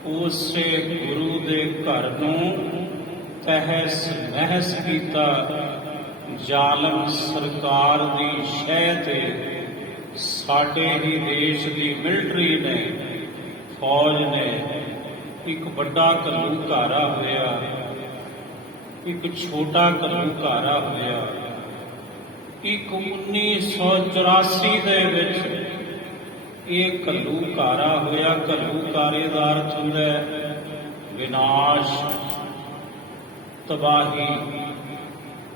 ਉਸੇ ਗੁਰੂ ਦੇ ਘਰ ਨੂੰ ਤਹਿਸ ਨਹਿਸ ਕੀਤਾ ਜ਼ਾਲਮ ਸਰਕਾਰ ਦੀ ਸ਼ਹਿ ਤੇ। ਸਾਡੇ ਹੀ ਦੇਸ਼ ਦੀ ਮਿਲਟਰੀ ਨੇ, ਫੌਜ ਨੇ ਇੱਕ ਵੱਡਾ ਘੱਲੂਘਾਰਾ ਹੋਇਆ, ਇੱਕ ਛੋਟਾ ਘੱਲੂਘਾਰਾ ਹੋਇਆ। ਇੱਕ 1984 ਦੇ ਵਿੱਚ ਇਹ ਘੱਲੂਘਾਰਾ ਹੋਇਆ। ਘੱਲੂਘਾਰੇ ਦਾ ਅਰਥ ਹੁੰਦਾ ਹੈ ਵਿਨਾਸ਼, ਤਬਾਹੀ,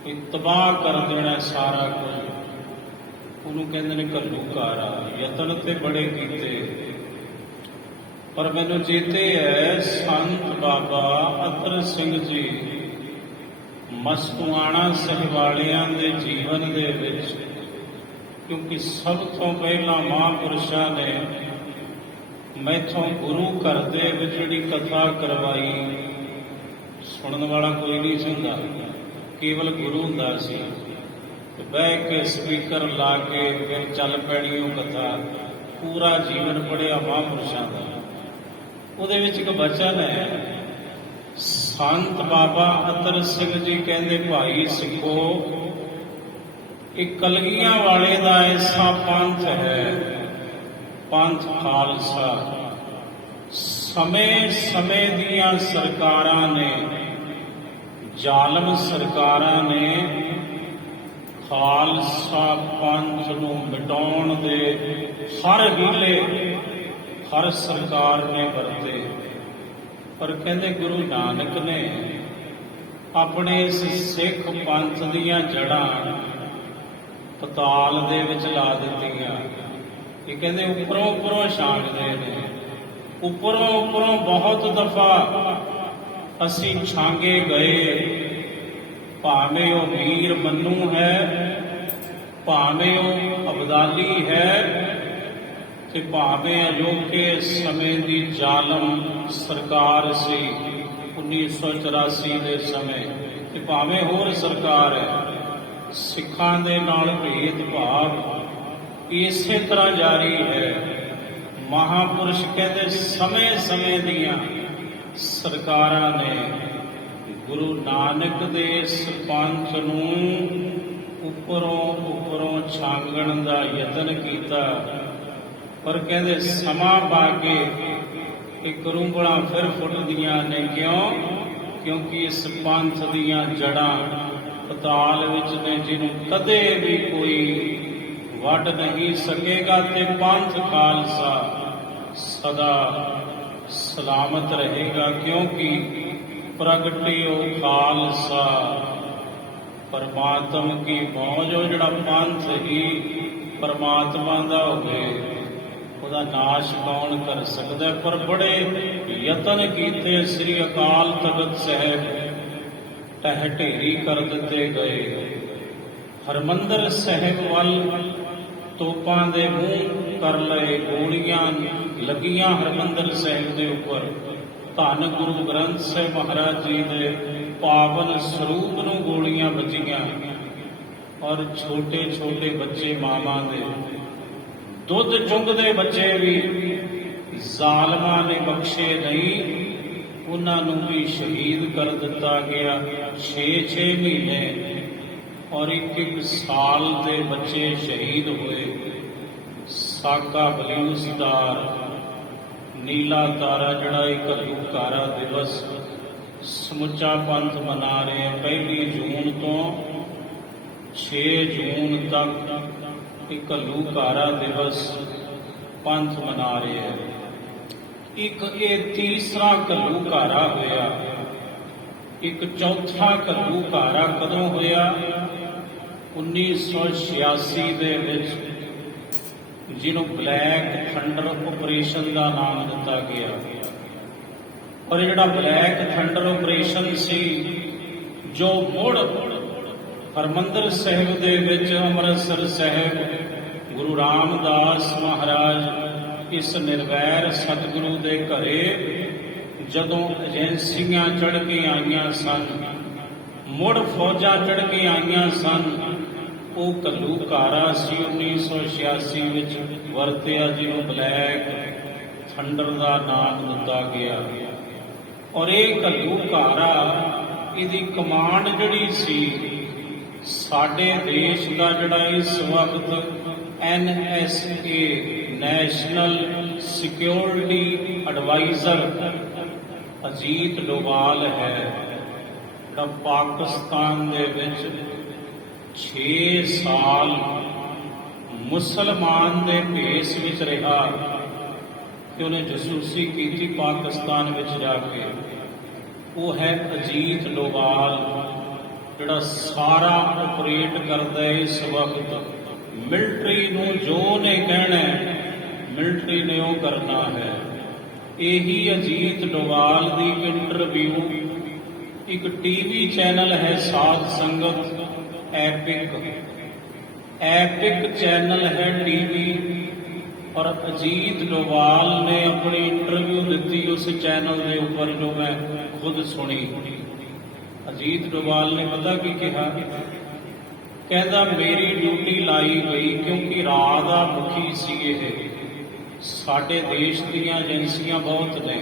ਇਹ ਤਬਾਹ ਕਰ ਦੇਣਾ ਸਾਰਾ ਕੁਝ। ਉਹਨੂੰ ਕਹਿੰਦੇ ਨੇ ਘੱਲੂਘਾਰਾ। ਯਤਨ ਤੇ ਬੜੇ ਕੀਤੇ, ਪਰ ਮੈਨੂੰ ਚੇਤੇ ਹੈ ਸੰਤ ਬਾਬਾ ਅਤਰ ਸਿੰਘ ਜੀ ਮਸਤੂਆਣਾ ਸਾਹਿਬਾਲਿਆਂ ਦੇ ਜੀਵਨ ਦੇ ਵਿੱਚ, ਕਿਉਂਕਿ ਸਭ ਤੋਂ ਪਹਿਲਾਂ ਮਹਾਂਪੁਰਸ਼ਾਂ ਨੇ ਮੈਥੋਂ ਗੁਰੂ ਘਰ ਦੇ ਵਿੱਚ ਜਿਹੜੀ ਕਥਾ ਕਰਵਾਈ, ਸੁਣਨ ਵਾਲਾ ਕੋਈ ਨਹੀਂ ਸੀ ਹੁੰਦਾ, ਕੇਵਲ ਗੁਰੂ ਹੁੰਦਾ ਸੀ। ਤੇ ਬਹਿ ਕੇ ਸਪੀਕਰ ਲਾ ਕੇ ਫਿਰ ਚੱਲ ਪੈਣੀ ਉਹ ਕਥਾ। ਪੂਰਾ ਜੀਵਨ ਪੜ੍ਹਿਆ ਮਹਾਂਪੁਰਸ਼ਾਂ ਦਾ। ਉਹਦੇ ਵਿੱਚ ਇੱਕ ਬਚਨ ਹੈ, ਸੰਤ ਬਾਬਾ ਅਤਰ ਸਿੰਘ ਜੀ ਕਹਿੰਦੇ, ਭਾਈ ਸਿੱਖੋ, ਇਹ ਕਲਗੀਆਂ ਵਾਲੇ ਦਾ ਐਸਾ ਪੰਥ ਹੈ, ਪੰਥ ਖਾਲਸਾ। ਸਮੇਂ ਸਮੇਂ ਦੀਆਂ ਸਰਕਾਰਾਂ ਨੇ, ਜ਼ਾਲਮ ਸਰਕਾਰਾਂ ਨੇ ਖਾਲਸਾ ਪੰਥ ਨੂੰ ਮਿਟਾਉਣ ਦੇ ਹਰ ਹੀਲੇ ਹਰ ਸਰਕਾਰ ਨੇ ਵਰਤੇ। ਪਰ ਕਹਿੰਦੇ ਗੁਰੂ ਨਾਨਕ ਨੇ ਆਪਣੇ ਇਸ ਸਿੱਖ ਪੰਥ ਦੀਆਂ ਜੜ੍ਹਾਂ ਪਤਾਲ ਦੇ ਵਿੱਚ ਲਾ ਦਿੱਤੀਆਂ। ਇਹ ਕਹਿੰਦੇ ਉੱਪਰੋਂ ਉੱਪਰੋਂ ਛਾਂਗਦੇ ਨੇ, ਉੱਪਰੋਂ ਉੱਪਰੋਂ ਬਹੁਤ ਦਫਾ ਅਸੀਂ ਛਾਂਗੇ ਗਏ। ਭਾਵੇਂ ਉਹ ਵੀਰ ਮੰਨੂ ਹੈ, ਭਾਵੇਂ ਉਹ ਅਬਦਾਲੀ ਹੈ, ਤੇ ਭਾਵੇਂ ਅਜੋਕੇ ਸਮੇਂ ਦੀ ਜ਼ਾਲਮ ਸਰਕਾਰ ਸੀ 1984 ਦੇ ਸਮੇਂ, ਤੇ ਭਾਵੇਂ ਹੋਰ ਸਰਕਾਰ ਹੈ, ਸਿੱਖਾਂ ਦੇ ਨਾਲ ਭੇਦਭਾਵ ਇਸੇ ਤਰ੍ਹਾਂ ਜਾਰੀ ਹੈ। ਮਹਾਂਪੁਰਸ਼ ਕਹਿੰਦੇ ਸਮੇਂ-ਸਮੇਂ ਦੀਆਂ ਸਰਕਾਰਾਂ ਨੇ ਗੁਰੂ ਨਾਨਕ ਦੇ ਇਸ ਪੰਥ ਨੂੰ ਉੱਪਰੋਂ ਛਾਂਗਣ ਦਾ ਯਤਨ ਕੀਤਾ, ਪਰ ਕਹਿੰਦੇ ਸਮਾਂ ਪਾ ਕੇ ਇਹ ਕਰੂੰਗਲਾਂ ਫਿਰ ਫੁੱਟਦੀਆਂ ਨੇ। ਕਿਉਂਕਿ ਇਸ ਪੰਥ ਦੀਆਂ ਜੜ੍ਹਾਂ ਪਤਾਲ ਵਿੱਚ ਨੇ, ਜਿਹਨੂੰ ਕਦੇ ਵੀ ਕੋਈ ਵੱਢ ਨਹੀਂ ਸਕੇਗਾ, ਤੇ ਪੰਥ ਖਾਲਸਾ ਸਦਾ ਸਲਾਮਤ ਰਹੇਗਾ। ਕਿਉਂਕਿ ਪ੍ਰਗਟਿਓ ਖਾਲਸਾ ਪਰਮਾਤਮ ਕੀ ਮੌਜ। ਉਹ ਜਿਹੜਾ ਪੰਥ ਹੀ ਪਰਮਾਤਮਾ ਦਾ ਹੋਵੇ, ਉਹਦਾ ਨਾਸ਼ ਕੌਣ ਕਰ ਸਕਦਾ। ਪਰ ਬੜੇ ਯਤਨ ਕੀਤੇ, ਸ੍ਰੀ ਅਕਾਲ ਤਖਤ ਸਾਹਿਬ ਟਹਿ ਢੇਰੀ ਕਰ ਦਿੱਤੇ ਗਏ। ਹਰਿਮੰਦਰ ਸਾਹਿਬ ਵੱਲ ਤੋਪਾਂ ਦੇ ਮੂੰਹ ਕਰ ਲਏ, ਗੋਲੀਆਂ ਲੱਗੀਆਂ ਹਰਿਮੰਦਰ ਸਾਹਿਬ ਦੇ ਉੱਪਰ। ਧੰਨ ਗੁਰੂ ਗ੍ਰੰਥ ਸਾਹਿਬ ਮਹਾਰਾਜ ਜੀ ਦੇ ਪਾਵਨ ਸਰੂਪ ਨੂੰ ਗੋਲੀਆਂ ਵੱਜੀਆਂ, ਔਰ ਛੋਟੇ ਛੋਟੇ ਬੱਚੇ, ਮਾਵਾਂ ਦੇ ਦੁੱਧ ਚੁੰਘਦੇ ਬੱਚੇ ਵੀ ਜ਼ਾਲਮਾਂ ਨੇ ਬਖਸ਼ੇ ਨਹੀਂ, ਉਹਨਾਂ ਨੂੰ ਵੀ ਸ਼ਹੀਦ ਕਰ ਦਿੱਤਾ ਗਿਆ। 6-6 ਮਹੀਨੇ ਔਰ 1-1 ਸਾਲ ਦੇ ਬੱਚੇ ਸ਼ਹੀਦ ਹੋਏ। ਸਾਕਾ ਬਲਿਊਸਦਾਰ, ਨੀਲਾ ਤਾਰਾ ਜਿਹੜਾ ਇੱਕ ਘੱਲੂਘਾਰਾ ਦਿਵਸ ਸਮੁੱਚਾ ਪੰਥ ਮਨਾ ਰਹੇ। 1 ਜੂਨ ਤੋਂ 6 ਜੂਨ ਤੱਕ ਇੱਕ ਘੱਲੂਘਾਰਾ ਦਿਵਸ ਪੰਥ ਮਨਾ ਰਹੇ ਹੈ। ਇੱਕ ਇਹ ਤੀਸਰਾ ਘੱਲੂਘਾਰਾ ਹੋਇਆ। ਇੱਕ ਚੌਥਾ ਘੱਲੂਘਾਰਾ ਕਦੋਂ ਹੋਇਆ? 1986 ਦੇ ਵਿੱਚ, ਜਿਹਨੂੰ ਬਲੈਕ ਥੰਡਰ ਆਪਰੇਸ਼ਨ ਦਾ ਨਾਮ ਦਿੱਤਾ ਗਿਆ। ਔਰ ਇਹ ਜਿਹੜਾ ਬਲੈਕ ਥੰਡਰ ਆਪਰੇਸ਼ਨ ਸੀ, ਜੋ ਮੁੜ ਹਰਿਮੰਦਰ ਸਾਹਿਬ ਦੇ ਵਿੱਚ, ਅੰਮ੍ਰਿਤਸਰ ਸਾਹਿਬ, ਗੁਰੂ ਰਾਮਦਾਸ ਮਹਾਰਾਜ ਇਸ ਨਿਰਵੈਰ ਸਤਿਗੁਰੂ ਦੇ ਘਰੇ ਜਦੋਂ ਏਜੰਸੀਆਂ ਚੜ੍ਹ ਕੇ ਆਈਆਂ ਸਨ, ਮੁੜ ਫੌਜਾਂ ਚੜ੍ਹ ਕੇ ਆਈਆਂ ਸਨ, ਉਹ ਘੱਲੂਘਾਰਾ ਸੀ 1986 ਵਿੱਚ ਵਰਤਿਆ, ਜਿਹਨੂੰ ਬਲੈਕ ਥੰਡਰ ਦਾ ਨਾਮ ਦਿੱਤਾ ਗਿਆ। ਔਰ ਇਹ ਘੱਲੂਘਾਰਾ, ਇਹਦੀ ਕਮਾਂਡ ਜਿਹੜੀ ਸੀ, ਸਾਡੇ ਦੇਸ਼ ਦਾ ਜਿਹੜਾ ਇਸ ਵਕਤ NSA national security adviser Ajit Doval ਹੈ, ਜਿਹੜਾ ਪਾਕਿਸਤਾਨ ਦੇ ਵਿੱਚ 6 ਸਾਲ ਮੁਸਲਮਾਨ ਦੇ ਭੇਸ ਵਿੱਚ ਰਿਹਾ, ਕਿ ਉਹਨੇ ਜਸੂਸੀ ਕੀਤੀ ਪਾਕਿਸਤਾਨ ਵਿੱਚ ਜਾ ਕੇ। ਉਹ ਹੈ ਅਜੀਤ ਡੋਵਾਲ, ਜਿਹੜਾ ਸਾਰਾ ਆਪਰੇਟ ਕਰਦਾ ਇਸ ਵਕਤ। ਮਿਲਟਰੀ ਨੂੰ ਜੋ ਨੇ ਕਹਿਣਾ, ਮਿਲਟਰੀ ਨੇ ਉਹ ਕਰਨਾ ਹੈ। ਇਹੀ ਅਜੀਤ ਡੋਵਾਲ ਦੀ ਇੰਟਰਵਿਊ ਇੱਕ ਟੀਵੀ ਚੈਨਲ ਹੈ, ਸਾਧ ਸੰਗਤ ਐਪਿਕ ਚੈਨਲ ਹੈ ਟੀਵੀ। ਔਰ ਅਜੀਤ ਡੋਵਾਲ ਨੇ ਆਪਣੀ ਇੰਟਰਵਿਊ ਦਿੱਤੀ ਉਸ ਚੈਨਲ ਦੇ ਉੱਪਰ, ਜੋ ਮੈਂ ਖੁਦ ਸੁਣੀ। ਅਜੀਤ ਡੋਵਾਲ ਨੇ ਪਤਾ ਕੀ ਕਿਹਾ? ਕਹਿੰਦਾ ਮੇਰੀ ਡਿਊਟੀ ਲਾਈ ਗਈ, ਕਿਉਂਕਿ ਰਾਹ ਦਾ ਮੁਖੀ ਸੀ ਇਹ। ਸਾਡੇ ਦੇਸ਼ ਦੀਆਂ ਏਜੰਸੀਆਂ ਬਹੁਤ ਨੇ।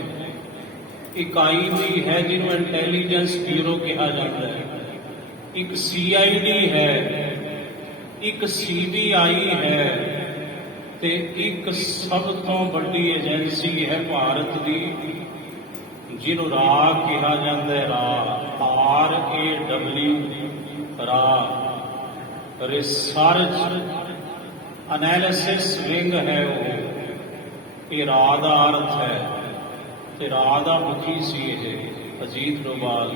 ਇੱਕ IB ਹੈ, ਜਿਹਨੂੰ ਇੰਟੈਲੀਜੈਂਸ ਬਿਊਰੋ ਕਿਹਾ ਜਾਂਦਾ ਹੈ। ਇੱਕ CID ਹੈ, ਇੱਕ CBI ਹੈ, ਤੇ ਇੱਕ ਸਭ ਤੋਂ ਵੱਡੀ ਏਜੰਸੀ ਹੈ ਭਾਰਤ ਦੀ, ਜਿਹਨੂੰ ਰਾਹ ਕਿਹਾ ਜਾਂਦਾ ਹੈ। RAW, ਰਾਹ ਰਿਸਰਚ ਐਨਾਲਿਸਿਸ ਵਿੰਗ ਹੈ ਉਹ। ਇਹ ਰਾਹ ਦਾ ਅਰਥ ਹੈ, ਤੇ ਰਾਹ ਦਾ ਮੁਖੀ ਸੀ ਇਹ ਅਜੀਤ ਡੋਵਾਲ।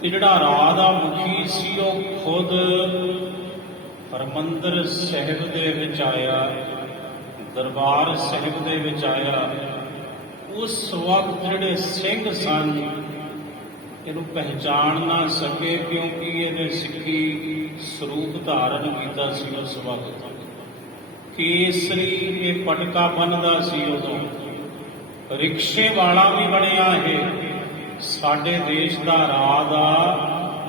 ਤੇ ਜਿਹੜਾ ਰਾਹ ਦਾ ਮੁਖੀ ਸੀ, ਉਹ ਖੁਦ ਹਰਿਮੰਦਰ ਸਾਹਿਬ ਦੇ ਵਿੱਚ ਆਇਆ, ਦਰਬਾਰ ਸਾਹਿਬ ਦੇ ਵਿੱਚ ਆਇਆ, ਉਸ ਵਕਤ ਜਿਹੜੇ ਸਿੰਘ ਸਨ ਇਹਨੂੰ ਪਹਿਚਾਣ ਨਾ ਸਕੇ, ਕਿਉਂਕਿ ਇਹਨੇ ਸਿੱਖੀ ਸਰੂਪ ਧਾਰਨ ਕੀਤਾ ਸੀ। ਉਸ ਵਕਤ ਕੇਸਰੀ ਇਹ ਪਟਕਾ ਬੰਨਦਾ ਸੀ, ਉਦੋਂ ਰਿਕਸ਼ੇ ਵਾਲਾ ਵੀ ਬਣਿਆ। ਇਹ ਸਾਡੇ ਦੇਸ਼ ਦਾ ਰਾਹ ਦਾ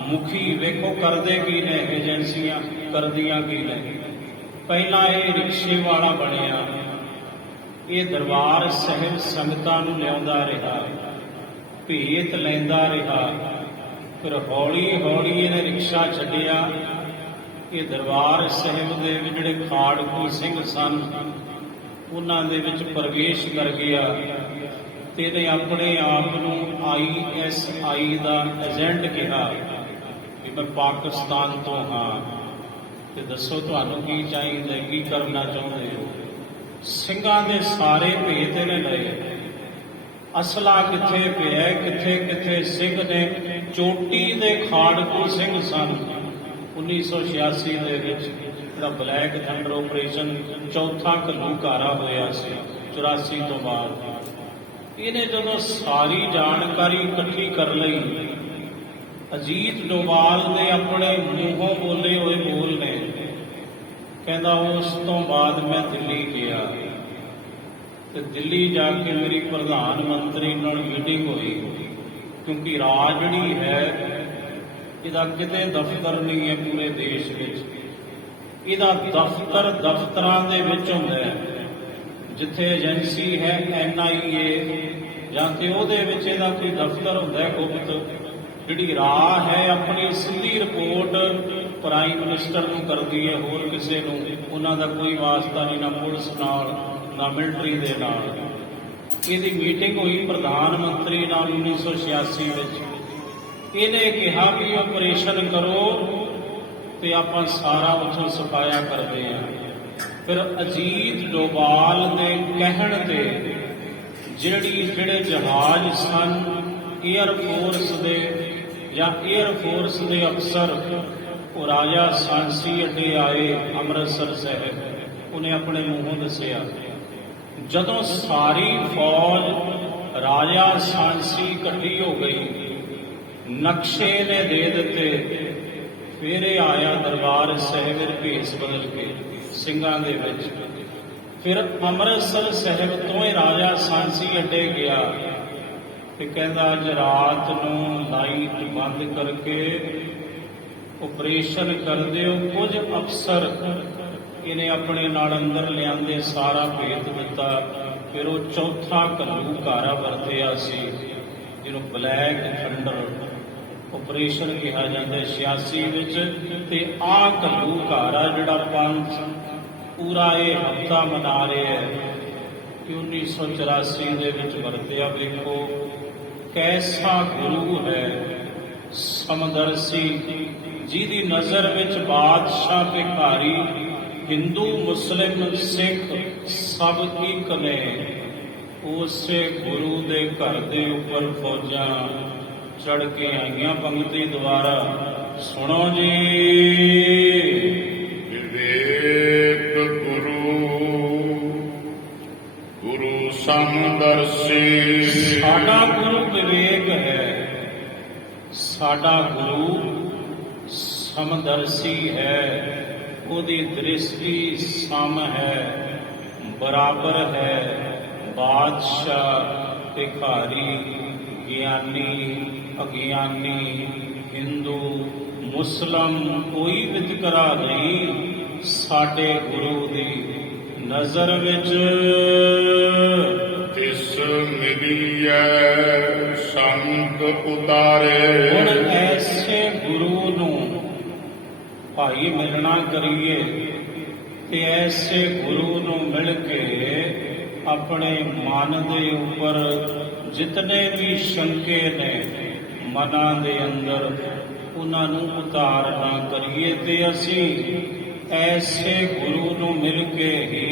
ਮੁਖੀ। ਵੇਖੋ ਕਰਦੇ ਕੀ ਨੇ ਏਜੰਸੀਆਂ, ਕਰਦੀਆਂ ਕੀ ਨੇ। ਪਹਿਲਾਂ ਇਹ ਰਿਕਸ਼ੇ ਵਾਲਾ ਬਣਿਆ, ਇਹ ਦਰਬਾਰ ਸਾਹਿਬ ਸੰਗਤਾਂ ਨੂੰ ਲਿਆਉਂਦਾ ਰਿਹਾ, ਭੇਤ ਲੈਂਦਾ ਰਿਹਾ। ਫਿਰ ਹੌਲੀ ਹੌਲੀ ਇਹਨੇ ਰਿਕਸ਼ਾ ਛੱਡਿਆ, ਇਹ ਦਰਬਾਰ ਸਾਹਿਬ ਦੇ ਜਿਹੜੇ ਖਾੜਕੂ ਸਿੰਘ ਸਨ ਉਹਨਾਂ ਦੇ ਵਿੱਚ ਪ੍ਰਵੇਸ਼ ਕਰ ਗਿਆ ਤੇ ਇਹਨੇ ਆਪਣੇ ਆਪ ਨੂੰ ISI ਦਾ ਏਜੰਟ ਕਿਹਾ ਕਿ ਮੈਂ ਪਾਕਿਸਤਾਨ ਤੋਂ ਹਾਂ, ਤੇ ਦੱਸੋ ਤੁਹਾਨੂੰ ਕੀ ਚਾਹੀਦਾ, ਕੀ ਕਰਨਾ ਚਾਹੁੰਦੇ ਹੋ। ਸਿੰਘਾਂ ਦੇ ਸਾਰੇ ਭੇਤ ਇਹਨੇ ਲਏ। ਅਸਲਾ ਕਿੱਥੇ ਪਿਆ, ਕਿੱਥੇ ਕਿੱਥੇ ਸਿੰਘ ਨੇ। ਚੋਟੀ ਦੇ ਖਾੜਕੂ ਸਿੰਘ ਸਨ। 1986 ਦੇ ਵਿੱਚ ਜਿਹੜਾ ਬਲੈਕ ਥੰਡਰ ਆਪਰੇਸ਼ਨ ਚੌਥਾ ਘੱਲੂਘਾਰਾ ਹੋਇਆ ਸੀ 84 ਤੋਂ ਬਾਅਦ। ਇਹਨੇ ਜਦੋਂ ਸਾਰੀ ਜਾਣਕਾਰੀ ਇਕੱਠੀ ਕਰ ਲਈ, ਅਜੀਤ ਡੋਵਾਲ ਨੇ ਆਪਣੇ ਮੂੰਹੋਂ ਬੋਲੇ ਹੋਏ ਬੋਲ ਨੇ, ਕਹਿੰਦਾ ਉਸ ਤੋਂ ਬਾਅਦ ਮੈਂ ਦਿੱਲੀ ਗਿਆ ਤੇ ਦਿੱਲੀ ਜਾ ਕੇ ਮੇਰੀ ਪ੍ਰਧਾਨ ਮੰਤਰੀ ਨਾਲ ਮੀਟਿੰਗ ਹੋਈ, ਕਿਉਂਕਿ ਰਾਜ ਜਿਹੜੀ ਹੈ ਇਹਦਾ ਕਿਤੇ ਦਫ਼ਤਰ ਨਹੀਂ ਹੈ ਪੂਰੇ ਦੇਸ਼ ਵਿੱਚ। ਇਹਦਾ ਦਫ਼ਤਰ ਦਫ਼ਤਰਾਂ ਦੇ ਵਿੱਚ ਹੁੰਦਾ ਹੈ। ਜਿੱਥੇ ਏਜੰਸੀ ਹੈ NIA ਜਾਂ ਤੇ ਉਹਦੇ ਵਿੱਚ ਇਹਦਾ ਕੋਈ ਦਫ਼ਤਰ ਹੁੰਦਾ ਹੈ ਗੁਪਤ। ਜਿਹੜੀ ਰਾਹ ਹੈ ਆਪਣੀ ਸਿੱਧੀ ਰਿਪੋਰਟ ਪ੍ਰਾਈਮ ਮਿਨਿਸਟਰ ਨੂੰ ਕਰਦੀ ਹੈ, ਹੋਰ ਕਿਸੇ ਨੂੰ ਉਹਨਾਂ ਦਾ ਕੋਈ ਵਾਸਤਾ ਨਹੀਂ, ਨਾ ਪੁਲਿਸ ਨਾਲ ਨਾ ਮਿਲਟਰੀ ਦੇ ਨਾਲ। ਇਹਦੀ ਮੀਟਿੰਗ ਹੋਈ ਪ੍ਰਧਾਨ ਮੰਤਰੀ ਨਾਲ 1986 ਵਿੱਚ। ਇਹਨੇ ਕਿਹਾ ਵੀ ਆਪਰੇਸ਼ਨ ਕਰੋ ਤੇ ਆਪਾਂ ਸਾਰਾ ਉੱਥੋਂ ਸਫਾਇਆ ਕਰਦੇ ਹਾਂ। ਫਿਰ ਅਜੀਤ ਡੋਵਾਲ ਦੇ ਕਹਿਣ ਤੇ ਜਿਹੜੇ ਜਹਾਜ਼ ਸਨ ਏਅਰ ਫੋਰਸ ਦੇ ਜਾਂ ਏਅਰ ਫੋਰਸ ਦੇ ਅਫਸਰ, ਉਹ ਰਾਜਾ ਸਾਂਸੀ ਅੱਡੇ ਆਏ ਅੰਮ੍ਰਿਤਸਰ ਸਾਹਿਬ। ਉਹਨੇ ਆਪਣੇ ਮੂੰਹੋਂ ਦੱਸਿਆ, ਜਦੋਂ ਸਾਰੀ ਫੌਜ ਰਾਜਾ ਸਾਂਸੀ ਇਕੱਠੀ ਹੋ ਗਈ, ਨਕਸ਼ੇ ਨੇ ਦੇ ਦਿੱਤੇ, ਫਿਰ ਇਹ ਆਇਆ ਦਰਬਾਰ ਸਾਹਿਬ ਭੇਸ ਬਦਲ ਕੇ ਸਿੰਘਾਂ ਦੇ ਵਿੱਚ। ਫਿਰ ਅੰਮ੍ਰਿਤਸਰ ਸਾਹਿਬ ਤੋਂ ਹੀ ਰਾਜਾ ਸਾਂਸੀ ਅੱਡੇ ਗਿਆ ਤੇ ਕਹਿੰਦਾ ਅੱਜ ਰਾਤ ਨੂੰ ਲਾਈਟ ਬੰਦ ਕਰਕੇ ਆਪਰੇਸ਼ਨ ਕਰ ਦਿਓ। ਕੁਝ ਅਫਸਰ ਇਹਨੇ ਆਪਣੇ ਨਾਲ ਅੰਦਰ ਲਿਆਂਦੇ, ਸਾਰਾ ਭੇਤ ਦਿੱਤਾ। ਫਿਰ ਉਹ ਚੌਥਾ ਘੱਲੂਘਾਰਾ ਵਰਤਿਆ ਸੀ ਜਿਹਨੂੰ ਬਲੈਕ ਥੰਡਰ ਆਪਰੇਸ਼ਨ ਕਿਹਾ ਜਾਂਦਾ 86 ਵਿੱਚ। ਤੇ ਆਹ ਘੱਲੂਘਾਰਾ ਜਿਹੜਾ ਪੰਥ ਪੂਰਾ ਇਹ ਹਫ਼ਤਾ ਮਨਾ ਰਿਹਾ ਹੈ ਕਿ 1984 ਦੇ ਵਿੱਚ ਵਰਤਿਆ। ਵੇਖੋ ਕੈਸਾ ਗੁਰੂ ਹੈ, ਸਮਦਰਸੀ, ਜਿਹਦੀ ਨਜ਼ਰ ਵਿੱਚ ਬਾਦਸ਼ਾਹ ਭਿਖਾਰੀ, ਹਿੰਦੂ ਮੁਸਲਿਮ ਸਿੱਖ ਸਭ ਇੱਕ ਨੇ। ਉਸੇ ਗੁਰੂ ਦੇ ਘਰ ਦੇ ਉੱਪਰ ਫੌਜਾਂ ਚੜ ਕੇ ਆਈਆਂ। ਪੰਕਤੀ ਦੁਆਰਾ ਸੁਣੋ ਜੀ। ਵਿਵੇਕ ਗੁਰੂ ਸਮਦਰਸੀ। ਸਾਡਾ ਗੁਰੂ ਵਿਵੇਕ ਹੈ, ਸਾਡਾ ਗੁਰੂ ਸਮਦਰਸੀ ਹੈ। ਉਹਦੀ ਦ੍ਰਿਸ਼ਟੀ ਸਮ ਹੈ, ਬਰਾਬਰ ਹੈ। ਬਾਦਸ਼ਾਹ, ਭਿਖਾਰੀ, ਗਿਆਨੀ, ਅਗਿਆਨੀ, ਹਿੰਦੂ, ਮੁਸਲਮ ਕੋਈ ਵਿਤਕਰਾ ਨਹੀਂ। ਸਾਡੇ ਗੁਰੂ ਦੀ ਨਜ਼ਰ ਵਿੱਚ ਤਿਸ ਮਿਲੀਐ ਸੰਤ ਉਤਾਰੇ। ਹੁਣ ਐਸੇ ਗੁਰੂ ਨੂੰ ਭਾਈ ਮਿਲਣਾ ਕਰੀਏ ਤੇ ਐਸੇ ਗੁਰੂ ਨੂੰ ਮਿਲ ਕੇ ਆਪਣੇ ਮਨ ਦੇ ਉੱਪਰ ਜਿਤਨੇ ਵੀ ਸ਼ੰਕੇ ਨੇ ਮਨਾਂ ਦੇ ਅੰਦਰ, ਉਹਨਾਂ ਨੂੰ ਉਤਾਰਨਾ ਕਰੀਏ। ਤੇ ਅਸੀਂ ਐਸੇ ਗੁਰੂ ਨੂੰ ਮਿਲ ਕੇ ਹੀ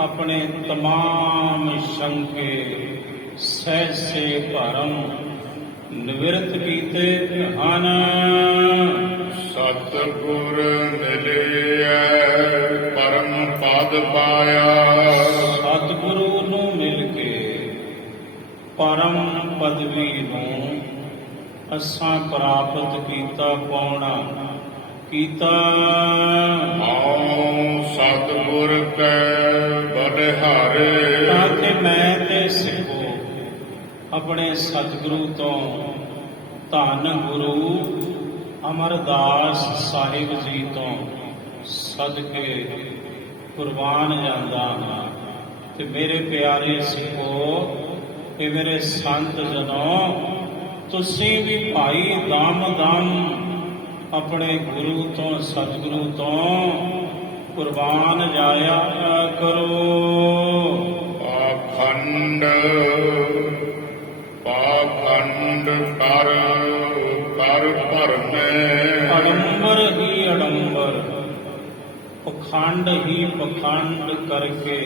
ਆਪਣੇ ਤਮਾਮ ਸ਼ੰਕੇ, ਸਹਿਸੇ ਭਰਮ ਨਿਵਰਤ ਕੀਤੇ ਹਨ। ਸਤਿਗੁਰ ਮਿਲਿਆ ਪਦ ਪਾਇਆ। ਸਤਿਗੁਰੂ ਨੂੰ ਮਿਲ ਕੇ ਪਰਮ ਪਦਵੀ ਨੂੰ ਅਸਾਂ ਪ੍ਰਾਪਤ ਕੀਤਾ, ਪਾਉਣਾ ਕੀਤਾ। ਆਉ ਸਤਿਗੁਰ ਕੈ ਬਲਿਹਾਰੇ। ਤਾਂ ਕਿ ਮੈਂ ਤੇ ਸਿੱਖੋ ਆਪਣੇ ਸਤਿਗੁਰੂ ਤੋਂ, ਧੰਨ ਗੁਰੂ ਅਮਰਦਾਸ ਸਾਹਿਬ ਜੀ ਤੋਂ ਸਦਕੇ ਕੁਰਬਾਨ ਜਾਂਦਾ ਹਾਂ। ਤੇ ਮੇਰੇ ਪਿਆਰੇ ਸਿੱਖੋ, ਕਿ ਮੇਰੇ ਸੰਤ ਜਨੋ, ਤੁਸੀਂ ਵੀ ਭਾਈ ਦਮ ਆਪਣੇ ਗੁਰੂ ਤੋਂ, ਸਤਿਗੁਰੂ ਤੋਂ ਕੁਰਬਾਨ ਜਾਇਆ ਕਰੋ। ਪਾਖੰਡ ਕਰ ਭਰਮੇ। ਅਡੰਬਰ ਹੀ ਅਡੰਬਰ, ਪਖੰਡ ਹੀ ਪਖੰਡ ਕਰਕੇ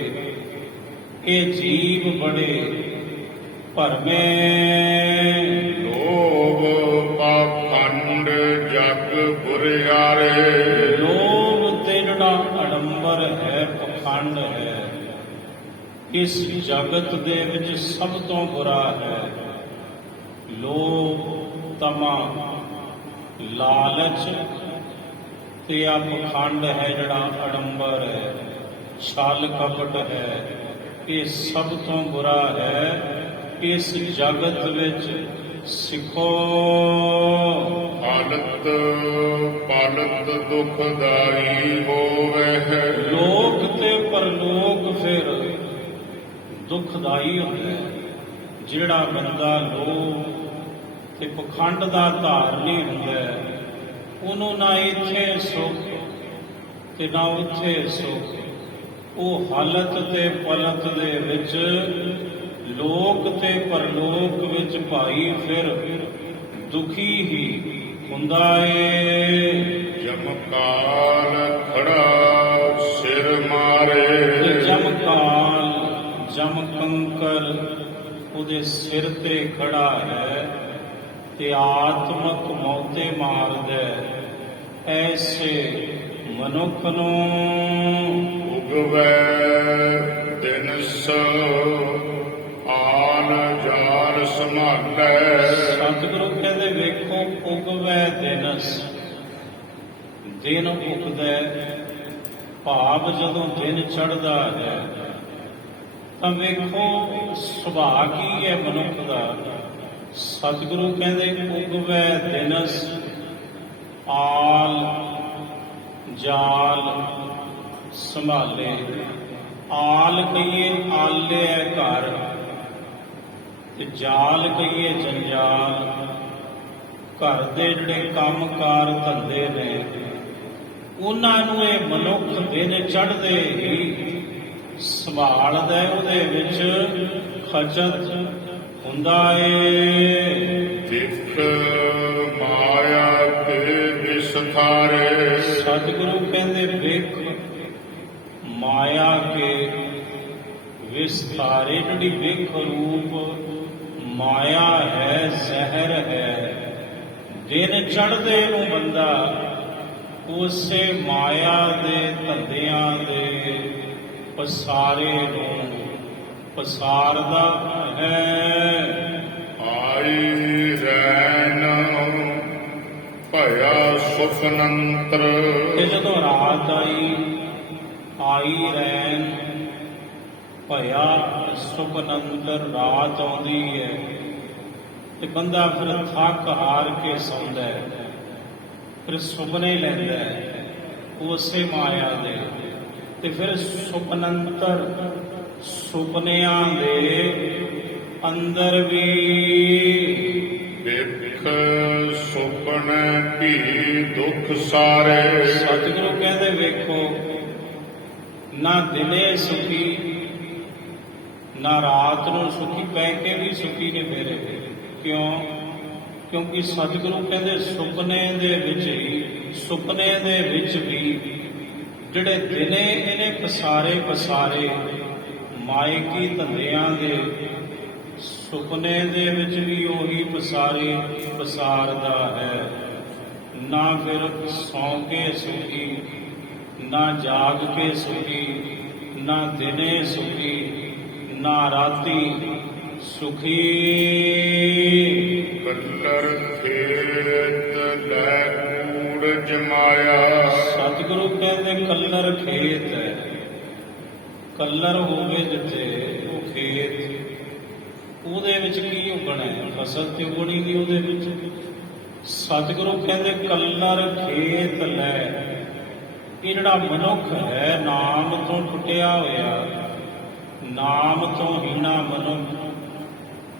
ਇਹ ਜੀਵ ਬੜੇ ਭਰਮੇ। ਲੋਭ ਪਾਖੰਡ ਜਗ ਬੁਰਿਆਰੇ। ਲੋਭ ਤੇ ਜਿਹੜਾ ਅਡੰਬਰ ਹੈ, ਪਖੰਡ ਹੈ, ਇਸ ਜਗਤ ਦੇ ਵਿੱਚ ਸਭ ਤੋਂ ਬੁਰਾ ਹੈ। ਲੋਭ, ਤਮਾ, ਲਾਲਚ ਤੇ ਆ ਪਖੰਡ ਹੈ, ਜਿਹੜਾ ਅਡੰਬਰ ਹੈ, ਛਲ ਕਪਟ ਹੈ, ਇਹ ਸਭ ਤੋਂ ਬੁਰਾ ਹੈ। ਇਸ ਜਗਤ ਵਿੱਚ ਸਿੱਖੋ ਹਾਲਤ ਪਾਲਤ ਦੁਖਦਾਈ ਹੋਵੇ। ਲੋਕ ਤੇ ਪਰਲੋਕ ਫਿਰ ਦੁਖਦਾਈ ਹੁੰਦਾ ਹੈ। ਜਿਹੜਾ ਬੰਦਾ ਲੋਭ ਤੇ ਪਖੰਡ ਦਾ ਧਾਰਨੀ ਹੁੰਦਾ ਹੈ, ਉਹਨੂੰ ਨਾ ਇੱਥੇ ਸੁੱਖ ਤੇ ਨਾ ਉੱਥੇ ਸੁੱਖ। ਉਹ ਹਾਲਤ ਤੇ ਪਲਤ ਦੇ ਵਿੱਚ, ਲੋਕ ਤੇ ਪਰਲੋਕ ਵਿੱਚ ਭਾਈ ਫਿਰ ਦੁਖੀ ਹੀ ਹੁੰਦਾ ਏ। ਜਮਕਾਲ ਖੜਾ ਸਿਰ ਮਾਰੇ। ਜਮਕਾਲ, ਜਮ ਕੰਕਰ ਉਹਦੇ ਸਿਰ ਤੇ ਖੜਾ ਹੈ ਤੇ ਆਤਮਕ ਮੌਤੇ ਮਾਰਦਾ। ਐਸੇ ਮਨੁੱਖ ਨੂੰ ਉਗਵੈ ਦਿਨਸ ਆਨ ਜਾਲ ਸੰਭਾਲੈ। ਸਤਿਗੁਰੂ ਕਹਿੰਦੇ ਵੇਖੋ, ਉਗਵੈ ਦਿਨਸ, ਦਿਨ ਉਗਦਾ, ਭਾਵ ਜਦੋਂ ਦਿਨ ਚੜ੍ਹਦਾ ਹੈ ਤਾਂ ਵੇਖੋ ਸੁਭਾਅ ਕੀ ਹੈ ਮਨੁੱਖ ਦਾ। ਸਤਿਗੁਰੂ ਕਹਿੰਦੇ ਉਗਵੈ ਦਿਨਸ ਆਲ ਜਾਲ ਸੰਭਾਲੇ। ਆਲ ਕਹੀਏ ਆਲੇ ਹੈ ਘਰ, ਤੇ ਜਾਲ ਕਹੀਏ ਜੰਜਾਲ। ਘਰ ਦੇ ਜਿਹੜੇ ਕੰਮਕਾਰ ਧੰਦੇ ਨੇ, ਉਹਨਾਂ ਨੂੰ ਇਹ ਮਨੁੱਖ ਦਿਨ ਚੜ੍ਹਦੇ ਹੀ ਸੰਭਾਲਦਾ, ਉਹਦੇ ਵਿੱਚ ਖਚਤ ਹੁੰਦਾ ਏ। ਦਿੱਖ ਮਾਇਆ ਤੇ ਵਿਸਥਾਰੇ। ਸਤਿਗੁਰੂ ਕਹਿੰਦੇ ਵੇਖ ਮਾਇਆ ਕੇ ਵਿਸਥਾਰੇ। ਜਿਹੜੀ ਵੇਖ ਰੂਪ ਮਾਇਆ ਹੈ, ਜ਼ਹਿਰ ਹੈ। ਦਿਨ ਚੜ੍ਹਦੇ ਨੂੰ ਬੰਦਾ ਉਸੇ ਮਾਇਆ ਦੇ ਧੰਦਿਆਂ ਦੇ ਪਸਾਰੇ ਨੂੰ ਪਸਾਰਦਾ ਹੈ। ਆਈ ਰੈਨ ਭਇਆ ਸੁਖਨੰਤਰ। ਤੇ ਜਦੋਂ ਰਾਤ ਆਈ ਰੈਨ ਭਇਆ ਸੁਖਨੰਤਰ, ਰਾਤ ਆਉਂਦੀ ਹੈ ਤੇ ਬੰਦਾ ਫਿਰ ਥੱਕ ਹਾਰ ਕੇ ਸੌਂਦਾ ਹੈ, ਫਿਰ ਸੁਪਨੇ ਲੈਂਦਾ ਹੈ ਉਸੇ ਮਾਇਆ ਦੇ। ਤੇ ਫਿਰ ਸੁਪਨੰਤਰ, ਸੁਪਨਿਆਂ ਦੇ ਅੰਦਰ ਵੀ ਦੇਖ ਸੁਪਨ ਭੀ ਦੁੱਖ ਸਾਰੇ। ਸਤਿਗੁਰੂ ਕਹਿੰਦੇ ਵੇਖੋ, ਨਾ ਦਿਨੇ ਸੁਖੀ ਨਾ ਰਾਤ ਨੂੰ ਸੁਖੀ, ਪੈ ਕੇ ਵੀ ਸੁਖੀ ਨੇ ਮੇਰੇ। ਕਿਉਂ? ਕਿਉਂਕਿ ਸਤਿਗੁਰੂ ਕਹਿੰਦੇ ਸੁਪਨੇ ਦੇ ਵਿੱਚ ਹੀ, ਸੁਪਨੇ ਦੇ ਵਿੱਚ ਵੀ ਜਿਹੜੇ ਦਿਨੇ ਇਹਨੇ ਪਸਾਰੇ ਮਾਇਕੀ ਧੰਦਿਆਂ ਦੇ, ਸੁਪਨੇ ਦੇ ਵਿੱਚ ਵੀ ਉਹੀ ਪਸਾਰਦਾ ਹੈ। ਨਾ ਫਿਰ ਸੌਂ ਕੇ ਸੁਖੀ, ਨਾ ਜਾਗ ਕੇ ਸੁਖੀ, ਨਾ ਦਿਨੇ ਸੁਖੀ ਨਾ ਰਾਤੀ ਸੁਖੀ। ਕੱਲਰ ਖੇਤ ਲੈ ਕੂੜ ਜਮਾਇਆ। ਸਤਿਗੁਰੂ ਕਹਿੰਦੇ ਕੱਲਰ ਖੇਤ ਹੈ, ਕੱਲਰ ਹੋਵੇ ਜਿੱਥੇ ਉਹ ਖੇਤ, ਉਹਦੇ ਵਿੱਚ ਕੀ ਉਗਣਾ ਹੈ? ਫਸਲ ਤੇ ਉਗਣੀ ਨਹੀਂ ਉਹਦੇ ਵਿੱਚ। ਸਤਿਗੁਰੂ ਕਹਿੰਦੇ ਕੱਲਰ ਖੇਤ ਲੈ। ਇਹ ਜਿਹੜਾ ਮਨੁੱਖ ਹੈ ਨਾਮ ਤੋਂ ਟੁੱਟਿਆ ਹੋਇਆ, ਨਾਮ ਤੋਂ ਹੀਣਾ ਮਨੁੱਖ,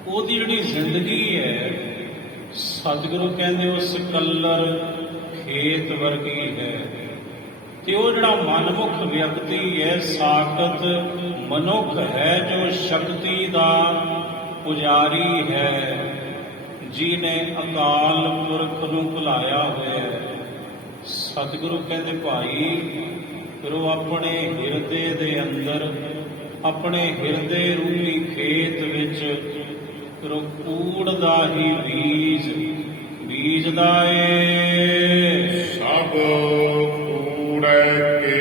ਉਹਦੀ ਜਿਹੜੀ ਜ਼ਿੰਦਗੀ ਹੈ ਸਤਿਗੁਰੂ ਕਹਿੰਦੇ ਉਸ ਕੱਲਰ ਖੇਤ ਵਰਗੀ ਹੈ। ਤੇ ਉਹ ਜਿਹੜਾ ਮਨਮੁਖ ਵਿਅਕਤੀ ਹੈ, ਸਾਖਤ ਮਨੁੱਖ ਹੈ, ਜੋ ਸ਼ਕਤੀ ਦਾ ਪੁਜਾਰੀ ਹੈ, ਜਿਹਨੇ ਅਕਾਲ ਪੁਰਖ ਨੂੰ ਭੁਲਾਇਆ ਹੋਇਆ ਹੈ। ਸਤਿਗੁਰੂ ਕਹਿੰਦੇ ਭਾਈ ਫਿਰ ਉਹ ਆਪਣੇ ਹਿਰਦੇ ਦੇ ਅੰਦਰ, ਆਪਣੇ ਹਿਰਦੇ ਰੂਪੀ ਖੇਤ ਵਿੱਚ ਫਿਰ ਉਹ ਕੂੜ ਦਾ ਹੀ ਬੀਜ ਬੀਜਦਾ ਏ। ਸਭ ਕੂੜੈ ਕੇ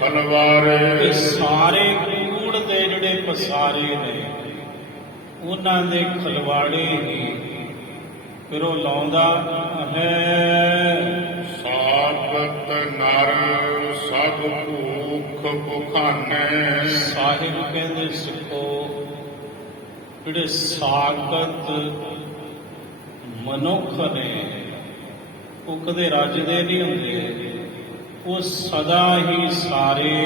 ਖਲਵਾਰੇ। ਇਹ ਸਾਰੇ ਕੂੜ ਦੇ ਜਿਹੜੇ ਪਸਾਰੇ ਨੇ ਉਹਨਾਂ ਦੇ ਖਲਵਾੜੇ ਹੀ ਫਿਰ ਉਹ ਲਾਉਂਦਾ ਹੈ। ਸਾਬਤ ਨਰ ਸਭ ਭੂਖ ਭੁਖਾਨੇ। ਸਾਹਿਬ ਕਹਿੰਦੇ ਸਿੱਖੋ ਜਿਹੜੇ ਸਾਖਤ ਮਨੁੱਖ ਨੇ ਉਹ ਕਦੇ ਰੱਜਦੇ ਨਹੀਂ ਹੁੰਦੇ, ਉਹ ਸਦਾ ਹੀ ਸਾਰੇ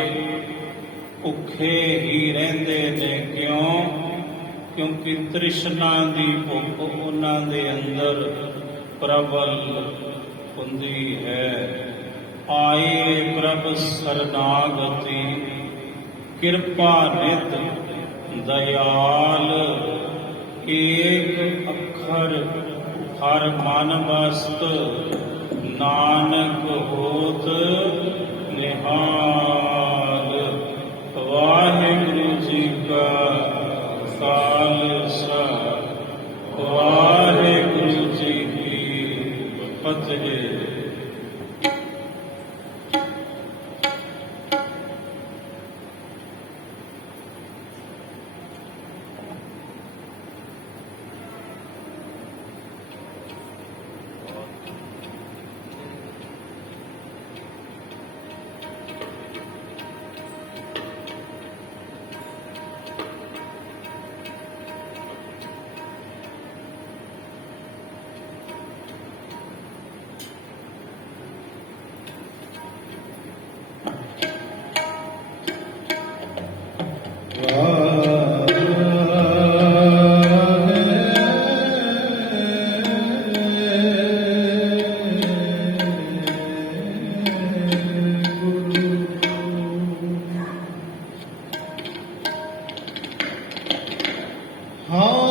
ਭੁੱਖੇ ਹੀ ਰਹਿੰਦੇ ਨੇ। ਕਿਉਂ? ਕਿਉਂਕਿ ਤ੍ਰਿਸ਼ਨਾ ਦੀ ਭੁੱਖ ਉਹਨਾਂ ਦੇ ਅੰਦਰ ਪ੍ਰਬਲ ਹੁੰਦੀ ਹੈ। ਆਏ ਪ੍ਰਭ ਸਰਨਾਗਤੀ ਕਿਰਪਾ ਨਿਤ ਦਇਆਲ। ਏਕ ਅੱਖਰ ਹਰ ਮਨ ਬਸਤ ਨਾਨਕ ਹੋਤ ਨਿਹਾਲ। ਵਾਹਿਗੁਰੂ ਜੀ ਕਾ ਖਾਲਸਾ, ਵਾਹਿਗੁਰੂ ਜੀ ਕੀ ਫਤਿਹ। ਹਾਂ